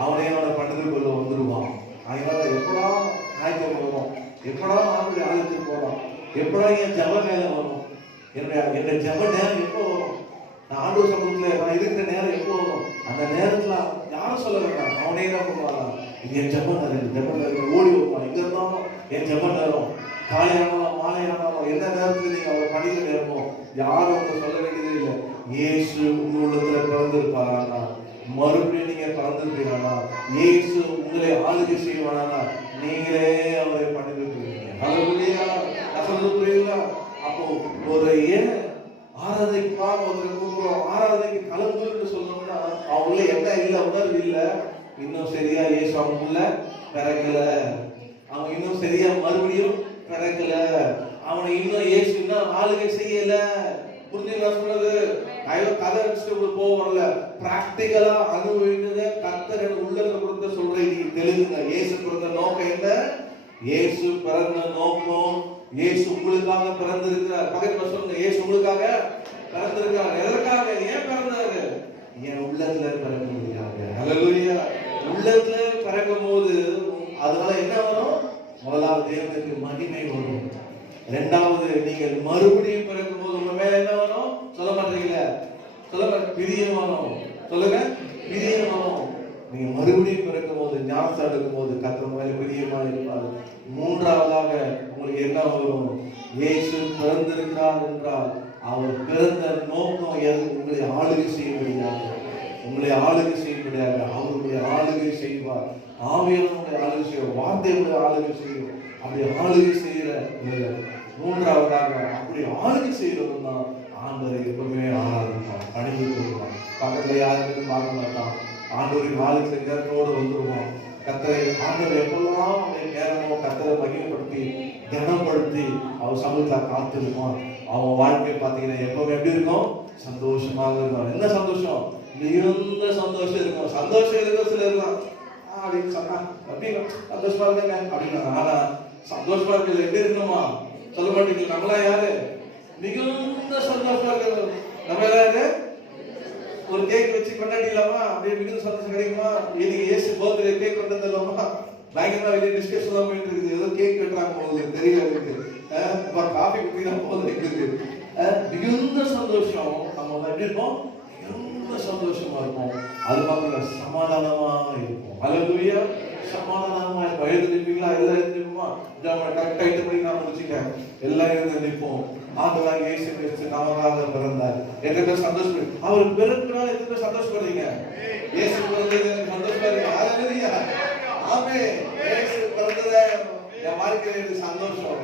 அவனே அவனை பணிந்து கொள்ள வந்துருவான். அதனால எப்படா ஞாயிற்று வரும், எப்படா ஆண்டு ஆலயத்துக்கு போகலாம், எப்படா என் ஜப நேரம் வரும், என்னுடைய ஜப நேரம் எப்போ வரும், நான் ஆண்டவர் சமூகத்துல நான் இருக்கிற நேரம் எப்போ வரும், அந்த நேரத்துல யாரும் சொல்ல வேண்டாம், அவனே தான் பண்ணுவாங்க. என் ஜப நேரம் ஓடி வருவான். எங்க இருந்தாலும் என் ஜப நேரம் காலையானாலும் மாலையானாலும் எந்த நேரத்துல நீங்க அவரை பணிகிற நேரமோ யாரும் அவங்க சொல்ல வேண்டியதே இல்லை. இயேசு உங்களுடைய பிறந்திருப்பாரானா, மறுபடியும் நீங்க பிறந்திருப்பீங்களா, இயேசு உங்களை ஆளுகை செய்வானா, நீங்களே அவரை பணிந்து கொள்வீங்க. ஹல்லேலூயா. சொல்றது புரியுதா? அப்போ ஒரு ஏன் ஆராதனைக்காக ஒருத்தர் கூப்பிடுறோம், ஆராதனைக்கு கலந்துன்னு சொல்லணும்னா அவங்கள என்ன இல்லை, உணர்வு இல்லை, இன்னும் சரியா இயேசு அவங்களுக்குள்ள பிறக்கல, அவங்க இன்னும் சரியா மறுபடியும் பிறக்கல, அவனை இன்னும் இயேசு இன்னும் ஆளுகை செய்யல. புரிஞ்சுங்களா சொல்றது? கதை வச்சுட்டு போக வரல, பிராக்டிகலா அனுபவிக்கிறத கர்த்தர் எனக்கு உள்ளத்துல கொடுத்த சொல்றேன். நீங்க தெளிவுங்க. இயேசு பிறந்த நோக்கம் என்ன? இயேசு பிறந்த நோக்கம், இயேசு உங்களுக்காக பிறந்திருக்கிறார். பக்கத்துல சொல்லுங்க, இயேசு உங்களுக்காக பிறந்திருக்காரு. எதற்காக? ஏன் பிறந்தாரு? என் உள்ளத்துல பிறக்க முடியாது. ஹல்லேலூயா. உள்ளத்துல பிறக்கும் போது அதனால என்ன வரும்? முதலாவது தேவனுக்கு மகிமை வரும். இரண்டாவது, நீங்கள் மறுபடியும் பிறக்கும் போது உங்க மேல என்ன வரும்? சொல்ல மாட்டீங்களா? சொல்ல பிரியம் வரும். சொல்லுங்க, பிரியம் வரும். நீங்க மறுபடியும் பிறக்கும் போது, ஞானஸ்தானம் எடுக்கும் போது கர்த்தர் மேல பிரியமா இருப்பார். மூன்றாவதாக உங்களுக்கு என்ன வரும்? இயேசு பிறந்திருக்கிறார் என்றால் அவர் பிறந்த நோக்கம் உங்களை ஆளுகை செய்ய முடியாது, உங்களை ஆளுகை செய்ய முடியாது. அவருடைய ஆளுகை செய்வார். ஆவியானவருடைய ஆளுகை செய்வார், வார்த்தையுடைய ஆளுகை செய்யும். அப்படி ஆளுகை செய்யற மூன்றாவதாக அப்படி ஆளுகை செய்யறதுன்னா ஆண்டவரை எப்பவுமே ஆராதிப்பான், பணிந்து கொள்வான். பக்கத்துல யாருக்கும் பார்க்க மாட்டான். ஆண்டவரின் ஆளுகை நேரத்தோடு வந்துருவான். கர்த்தரை ஆண்டவர் எப்பெல்லாம் அவனுடைய நேரமோ கர்த்தரை மகிமைப்படுத்தி கனப்படுத்தி அவன் சமூகத்துல காத்திருப்பான். அவன் வாழ்க்கை பார்த்தீங்கன்னா எப்பவுமே எப்படி இருக்கும்? சந்தோஷமாக இருக்கும். என்ன சந்தோஷம்? மிகுந்த சந்தோஷம் இருக்கும். சந்தோஷம் இருக்கும் சில இருக்கலாம் அப்படின்னு சொன்னா அப்படி சந்தோஷமா இருக்காங்க அப்படின்னா, ஆனா சந்தோஷமா இருக்கிறது எப்படி இருக்கணுமா சொல்ல மாட்டீங்க. நம்மளா யாரு மிகுந்த சந்தோஷமா இருக்கிறது? நம்ம யாரு ஒரு கேக் வச்சு கொண்டாடிடலாமா? அப்படியே மிகுந்த சந்தோஷம் கிடைக்குமா? இன்னைக்கு ஏசு பர்த்டே கேக் கொண்டு வந்துடலாமா? பயங்கரமா வெளியே டிஸ்கஷன் தான் போயிட்டு இருக்குது. ஏதோ கேக் வெட்டுறாங்க போகுது தெரியல இருக்கு. காஃபி குடிக்கலாம் போது இருக்குது. மிகுந்த சந்தோஷம். நம்ம எப்படி இருப்போம்? மிகுந்த சந்தோஷமா இருக்கும். அது மாத்திரம் சமாதானமா இருக்கும். அல்லேலூயா. சமாதானமா இருக்கும். எழுதிருப்பீங்களா? எல்லாம் எழுதிருப்போமா? கரெக்டா 8 மணிக்கு நான் முடிச்சுட்டேன். எல்லாம் எழுந்து நிற்போம். ஆண்டவராகிய இயேசு கிறிஸ்து நமக்காக பிறந்தார். எத்தனை பேர் சந்தோஷம்? அவர் பிறந்தனால எத்தனை பேர் சந்தோஷப்படுறீங்க? இயேசு பிறந்தது சந்தோஷப்படுறீங்க. அல்லேலூயா. ஆமென். இயேசு பிறந்ததே என் வாழ்க்கையில எனக்கு சந்தோஷம்.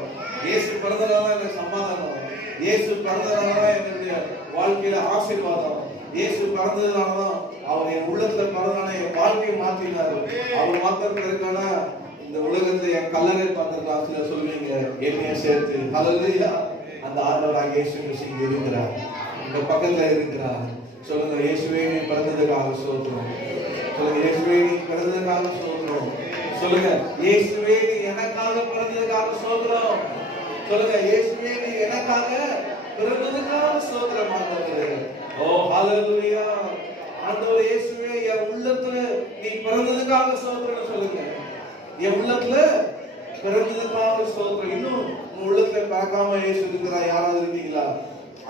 இயேசு பிறந்தனால எனக்கு சமாதானம். இயேசு பிறந்தனால என்னுடைய வாழ்க்கையில ஆசீர்வாதம். இயேசு பிறந்ததுனால தான் அவர் என் உள்ளத்துல பிறந்தனால என் வாழ்க்கையை மாற்றினாரு. அவர் மாத்திரம் இருக்கானா இந்த உலகத்துல என் கல்லறை பார்த்திருக்கலாம் சில சொல்லுவீங்க என்னைய சேர்த்து. அல்லேலூயா. அந்த ஆண்டவராகிய இயேசு கிறிஸ்து இங்க இருக்கிறார். இந்த பக்கத்துல இருக்கிறார். சொல்லுங்க, இயேசுவே நீ பிறந்ததுக்காக ஸ்தோத்திரம். சொல்லுங்க, இயேசுவே நீ பிறந்ததுக்காக ஸ்தோத்திரம். சொல்லுங்க, இயேசுவே நீ எனக்காக பிறந்ததுக்காக ஸ்தோத்திரம். சொல்லுங்க, இயேசுவே நீ எனக்காக பிறந்ததுக்காக ஸ்தோத்திரம். ஆண்டவரே, ஓ ஹalleluya. ஆண்டவரே இயேசுவே என் உள்ளத்துல நீ பிறந்ததுக்காக ஸ்தோத்திரம். சொல்லுங்க, என் உள்ளத்துல பிறந்ததுக்காக ஸ்தோத்திரம். இன்னும் உங்க உள்ளத்துல பார்க்காம இயேசு இருக்கிறா யாராவது இருக்கீங்களா?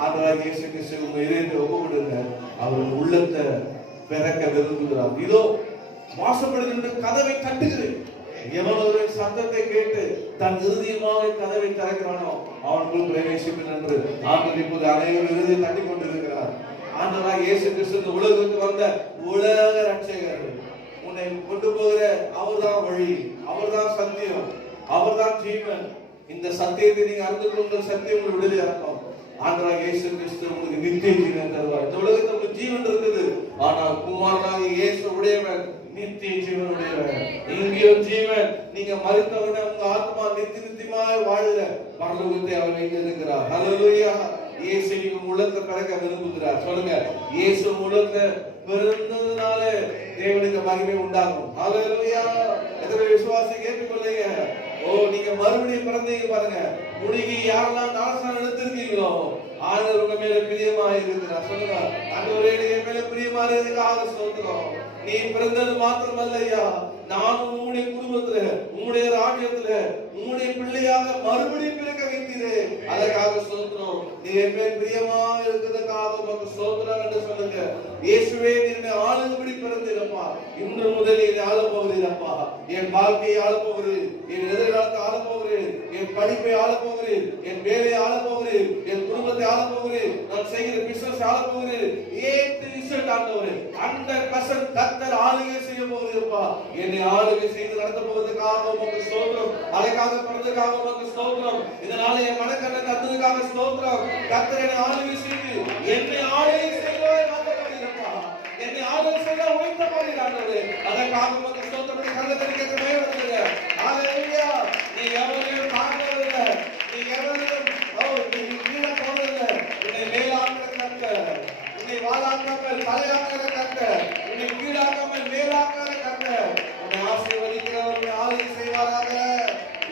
ஆண்டவராகிய இயேசு கிறிஸ்து உங்க இதயத்தை ஒப்புவிடுங்க. அவர் உள்ளத்தை பிறக்க விரும்புகிறார். இதோ வாசப்படுகின்ற கதவை தட்டுகிறேன். எவன் ஒரு சத்தத்தை கேட்டு தன் இறுதியமாக கதவை திறக்கிறானோ அவனுக்குள் பிரவேசிப்பேன் என்று ஆண்டவர் இப்போது அனைவரும் இறுதியை தட்டி கொண்டிருக்கிறார். ஆண்டவராகிய இயேசு கிறிஸ்து இந்த உலகத்துக்கு வந்த உலக ரட்சகர். உன்னை கொண்டு போகிற அவர்தான் வழி, அவர்தான் சத்தியம், அவர்தான் ஜீவன். இந்த சத்தியத்தை நீங்க அறிந்து கொண்ட சத்தியம் உங்களுக்கு விடுதலை இருக்கும். ஆண்டவராகிய இயேசு கிறிஸ்து உங்களுக்கு நித்திய ஜீவன் தருவார். இந்த உலகத்துல உங்களுக்கு ஜீவன் இருக்குது, ஆனால் குமாரனாகிய இயேசு உடையவன் நித்திய ஜீவன் உடையவன். இங்கேயோ ஜீவன், நீங்க மரித்தவுடனே உங்க ஆத்மா நித்தியமாய் வாழல பரலோகத்தை அவர் வைத்திருக்கிறார். ஹalleluya. இயேசு உங்க உள்ளத்துல பிறக்க விரும்புகிறார். சொல்லுங்க, இயேசு உள்ளத்துல பிறந்ததுனால தேவனுக்கு மகிமை உண்டாகும். ஹalleluya. எத்தனை விசுவாசி ஏற்றுக்கொள்ளுங்க. ஓ, நீங்க மறுபடியும் பிறந்தீங்க பாருங்க. முழுகி யாரெல்லாம் ஞானஸ்நானம் எடுத்திருக்கீங்களோ ஆண்டவர் உங்க மேல பிரியமா இருக்கிறார். சொல்லுங்க, ஆண்டவரே என் மேல பிரியமா இருக்கிறதுக்காக ஸ்தோத்திரம். நீ பிறந்தது மாத்திரமல்ல ஐயா, நானும் உங்களுடைய குடும்பத்துல உங்களுடைய ராஜ்யத்துல உங்களுடைய பிள்ளையாக மறுபடியும் பிறக்க வைத்தீரே, அதற்காக ஸ்தோத்திரம். நீ என் மேல் பிரியமா இருக்கிறதுக்காக உமக்கு ஸ்தோத்திரம் என்று சொல்லுங்க. இயேசுவே, நீ என்னை ஆளும்படி பிறந்தீரப்பா. இன்று முதல் என்னை ஆள போகிறீரப்பா. என் வாழ்க்கையை ஆள போகிறீர், என் எதிர்காலத்தை ஆள போகிறீர், என் படிப்பை ஆள போகிறீர், என் வேலையை ஆள போகிறீர், என் குடும்பத்தை ஆள போகிறீர், நான் செய்கிற பிசினஸ் ஆள போகிறீர். ஆண்டவரே 100% கர்த்தர் ஆளுகை செய்ய போகிறீரப்பா. என்னை ஆளுகை செய்து நடத்த போவதற்காக உமக்கு ஸ்தோத்திரம். அதற்காக பிறந்ததுக்காக உமக்கு ஸ்தோத்திரம். இதனால என் மனக்கண்ணை தந்ததுக்காக ஸ்தோத்திரம். கர்த்தர் என்னை ஆளுகை செய்து என்னை ஆளுகை செய்யவே மாட்டேங்கிறப்பா. என்னை ஆளுகை செய்ய உயர்த்த போகிறாண்டவரே, அதற்காக உமக்கு ஸ்தோத்திரம். கர்த்தருக்கு கேட்கவே வருதுங்க. ஹalleluya. நீ எவரையும் தாங்கறதில்ல, நீ எவரையும் நீ கீழே போறதில்ல. உன்னை மேலாக்குற கர்த்தர், உன்னை வாழாக்காமல் தலையாக்குற கர்த்தர், உன்னை கீழாக்காமல் மேலாக்குற கர்த்தர், உன்னை ஆசீர்வதிக்கிறவர், உன்னை ஆளுகை செய்வாராக.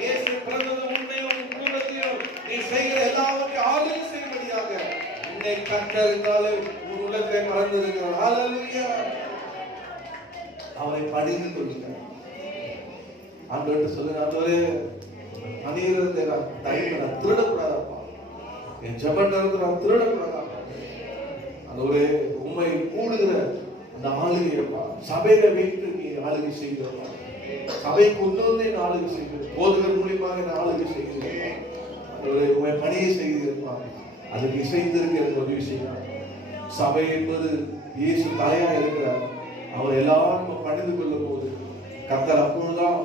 இயேசு பிறந்தது உன்னையும் உன் குடும்பத்தையும் நீ செய்கிற எல்லாவற்றையும் ஆளுகை செய்யும்படியாக உன்னை கர்த்தர் இருந்தாலே உன் உள்ளத்தை மறந்திருக்கிறார். ஹalleluya. அவரை பணிந்து கொள்ளுங்க. ஆண்டவர்கிட்ட சொல்லுங்க, ஆண்டவரே அநீரத்தை நான் திருடக்கூடாதப்பா. என் ஜபண்டத்தை நான் திருடக்கூடாதப்பா. ஆண்டவரே, உண்மை கூடுகிற அந்த ஆளுகையப்பா சபையில வைத்து நீ ஆளுகை செய்கிறப்பா. சபை கொண்டு வந்து என் ஆளுகை செய்கிறேன், போதகர் மூலியமாக என் ஆளுகை செய்கிறேன். ஆண்டவரே, உண்மை பணியை செய்கிறப்பா. அதுக்கு இசைந்திருக்க எனக்கு உதவி செய்யலாம். சபை என்பது இயேசு தலையா இருக்கிறார். அவர் எல்லாரும் பணிந்து கொள்ளும் போது கர்த்தர் அப்பொழுதுதான்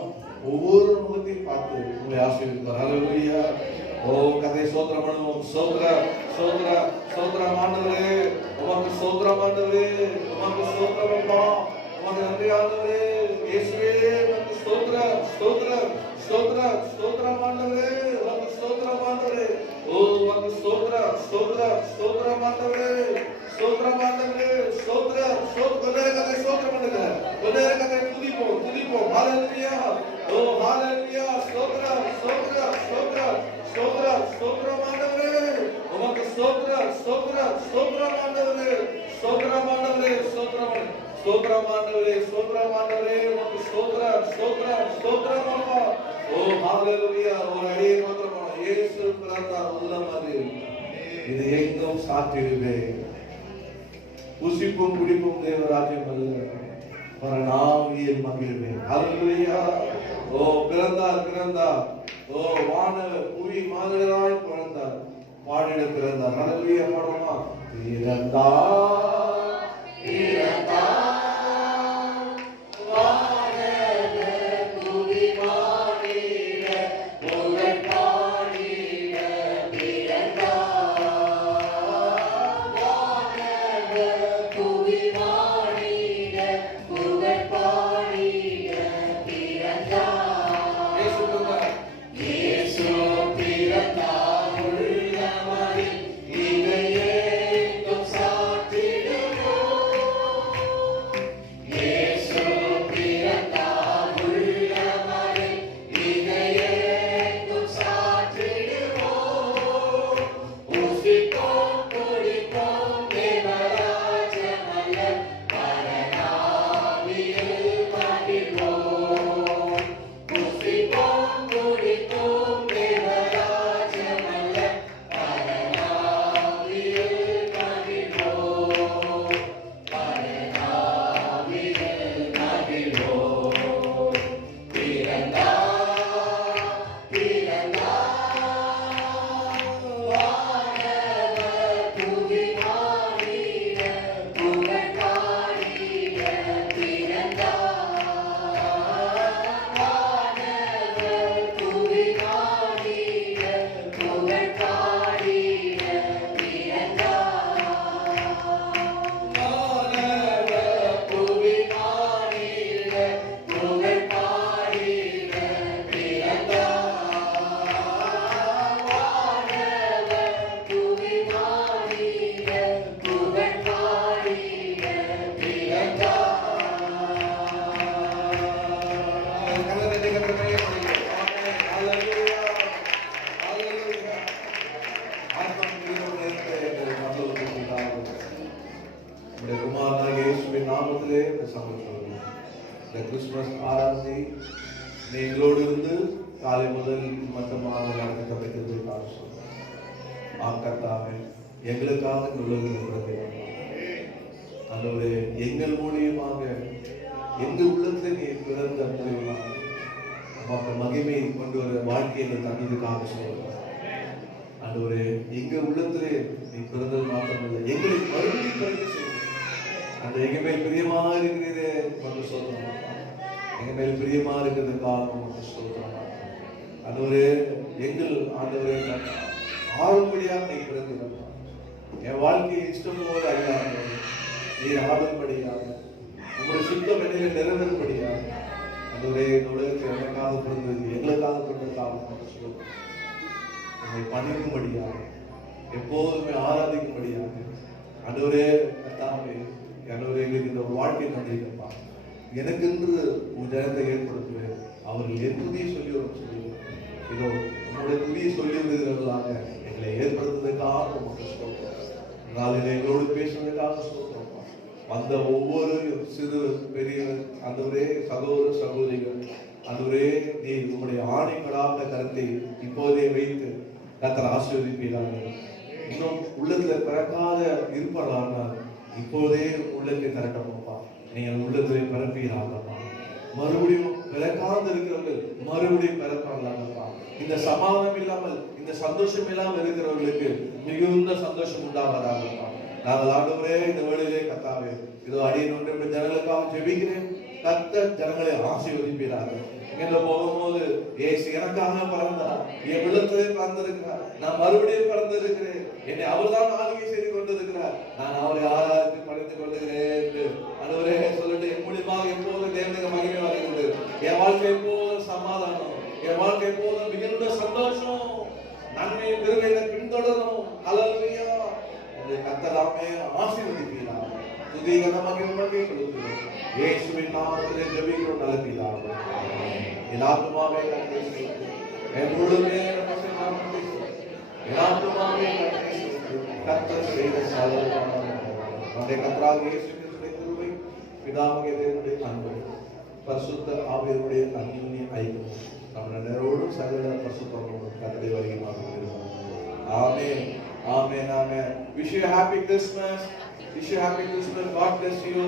ஒவ்வொரு முகத்தையும் பார்த்து உங்களை ஆசீர்வதிப்பார். ஹalleluya. ஓ கர்த்தரை ஸ்தோத்திரம் பண்ணுவோம். ஸ்தோத்திரம் ஸ்தோத்திரம் ஸ்தோத்திரம் ஆண்டவரே, உமக்கு ஸ்தோத்திரம் ஆண்டவரே, உமக்கு ஸ்தோத்திரம் அப்பா, உமக்கு நன்றி ஆண்டவரே. இயேசுவே உமக்கு ஸ்தோத்திரம் ஸ்தோத்திரம் ஆண்டவரே உமக்கு ஸ்தோத்திரம் ஆண்டவரே ஓ உமக்கு ஸ்தோத்திரம் ஸ்தோத்திரம் ஸ்தோத்திரம் ஆண்டவரே ஸ்தோத்திரம் ஆண்டவரே ஸ்தோத்திரம் ஸ்தோத்திரம் ஸ்தோத்திரம் பண்ணுங்க கொண்டே துதிப்போம் ஹalleluya ஓ ஹalleluya ஸ்தோத்திரம் ஸ்தோத்திரம் ஸ்தோத்திரம் ஸ்தோத்திரம் ஸ்தோத்திரம் ஆண்டவரே உமக்கு ஸ்தோத்திரம் ஸ்தோத்திரம் ஸ்தோத்திரம் ஆண்டவரே ஸ்தோத்திரம் ஆண்டவரே ஸ்தோத்திரம் ஸ்தோத்திரம் ஆண்டவரே ஸ்தோத்திரம் ஆண்டவரே உமக்கு ஸ்தோத்திரம் ஸ்தோத்திரம் ஸ்தோத்திரம் அப்பா ஓ ஹalleluya ஒரு அடியே மாத்திரமா இயேசு பிறந்தார் உள்ளமாது இது எங்கும் சாத்திடுவே புசிப்பும் குடிப்பும் தேவராஜ்யம் அல்ல பரநாவியில் மகிழ்வேன் ஹalleluya ஓ பிறந்தார் ஓ வானவர் புவி மாதராய் பிறந்தார் பாடிட பிறந்தார் ஹalleluya பாடுமா பிறந்தார் நாமத்திலே இந்த கிறிஸ்துமஸ் ஆராதனை நீங்களோடு இருந்து காலை முதல் மட்டமாக நடக்க தப்பித்திருக்காக ஆக்கத்தாவே எங்களுக்காக உள்ளது அந்தோடு எங்கள் மூலியமாக எங்கள் உள்ளத்தில் நீ பிறந்த மூலியமாக நமக்கு மகிமை கொண்டு வர வாழ்க்கையை தந்ததுக்காக சொல்லுவார். அந்தோடு எங்க உள்ளத்திலே நீ பிறந்தது மாத்திரமல்ல எங்களை மறுபடியும் பிறகு செய்யும் அந்த எங்க மேல் பிரியமா இருக்கிறதே கொண்டு சொல்றோம். எங்க மேல் பிரியமா இருக்கிறது காரணம் கொண்டு சொல்றோம். அந்தோடு எங்கள் ஆண்டவரை ஆளும்படியாக நீ பிறந்திருப்பார். என் வாழ்க்கையை இஷ்டம் போல அறியாமல் நீ ஆளும்படியாக உங்களுடைய சுத்தம் என்னையில நிறைவேறும்படியாக அந்த ஒரே உலகத்தில் எனக்காக பிறந்தது எங்களுக்காக பிறந்ததாக சொல்லுவோம். உங்களை பணிக்கும்படியாக எப்போதுமே ஆராதிக்கும்படியாக அந்த ஒரே கத்தாவே என்னோட எங்களுக்கு இந்த வாழ்க்கை தந்திருக்கப்பா எனக்கு என்று ஒரு ஜனத்தை ஏற்படுத்துவேன். அவர்கள் என் துதியை சொல்லி வரும் சொல்லுவோம். இதோ உங்களுடைய துதியை சொல்லி வருகிறவர்களாக எங்களை ஏற்படுத்துவதற்காக நாளில் எங்களோடு பேசுவதற்காக சொல்றோம். அந்த ஒவ்வொரு சிறு பெரிய அந்த ஒரே சகோதர சகோதரிகள் அந்த ஒரே நீ உங்களுடைய ஆணைப்படாத கருத்தை இப்போதே வைத்து கர்த்தர் ஆசீர்வதிப்பீராக. இன்னும் உள்ளத்துல பிறக்காத இருப்பார்கள் இப்போதே உள்ளத்தை திரட்டப்பா நீங்கள் உள்ளத்தை பிறப்பீராகப்பா. மறுபடியும் பிறக்காது இருக்கிறவர்கள் மறுபடியும் பிறப்பாங்களாகப்பா. இந்த சமாதானம் இல்லாமல் இந்த சந்தோஷம் இல்லாமல் இருக்கிறவர்களுக்கு மிகுந்த சந்தோஷம் உண்டாவதாகப்பா. நாங்கள் ஆண்டவரே இந்த வேளையிலே கர்த்தாவே இதோ அடியேன் ஒன்று ஜனங்களுக்காக ஜெபிக்கிறேன். கர்த்தர் ஜனங்களை ஆசீர்வதிப்பீராக. இங்க போகும்போது ஏசு எனக்காக பிறந்தார், என் உள்ளத்திலே பிறந்திருக்கிறார், நான் மறுபடியும் பிறந்திருக்கிறேன், என்னை அவர்தான் ஆளுகை செய்து கொண்டிருக்கிறார், நான் அவரை ஆராய்ச்சி படைத்துக் கொண்டிருக்கிறேன் ஆண்டவரே சொல்லிட்டு என் மூலியமாக எப்போதும் தேவனுக்கு மகிமை வருகிறது. என் வாழ்க்கை எப்போதும் சமாதானம், என் கனமகிமை செலுத்துகிறோம். இயேசுவின் நாமத்திலே ஜெபிக்கிறோம் நல்ல பிதாவே. என் ஆத்துமாவே கர்த்தரை ஸ்தோத்திரி. என் முழுமே நமக்கு நாமத்தை ஸ்தோத்திரி. என் ஆத்துமாவே கர்த்தரை ஸ்தோத்திரி. கர்த்தர் செய்த சாதகமான நம்முடைய கர்த்தராகிய இயேசு கிறிஸ்துவின் கிருபை, பிதாவாகிய தேவனுடைய அன்பு, பரிசுத்த ஆவியானவருடைய அந்யோன்ய ஐக்கியம் நம் அனைவரோடும் சகல பரிசுத்தரோடும் கர்த்தரை வழியாக இருக்கிறோம். ஆமென். Amen. Amen. Wish you a happy Christmas. Wish you a happy Christmas. God bless you.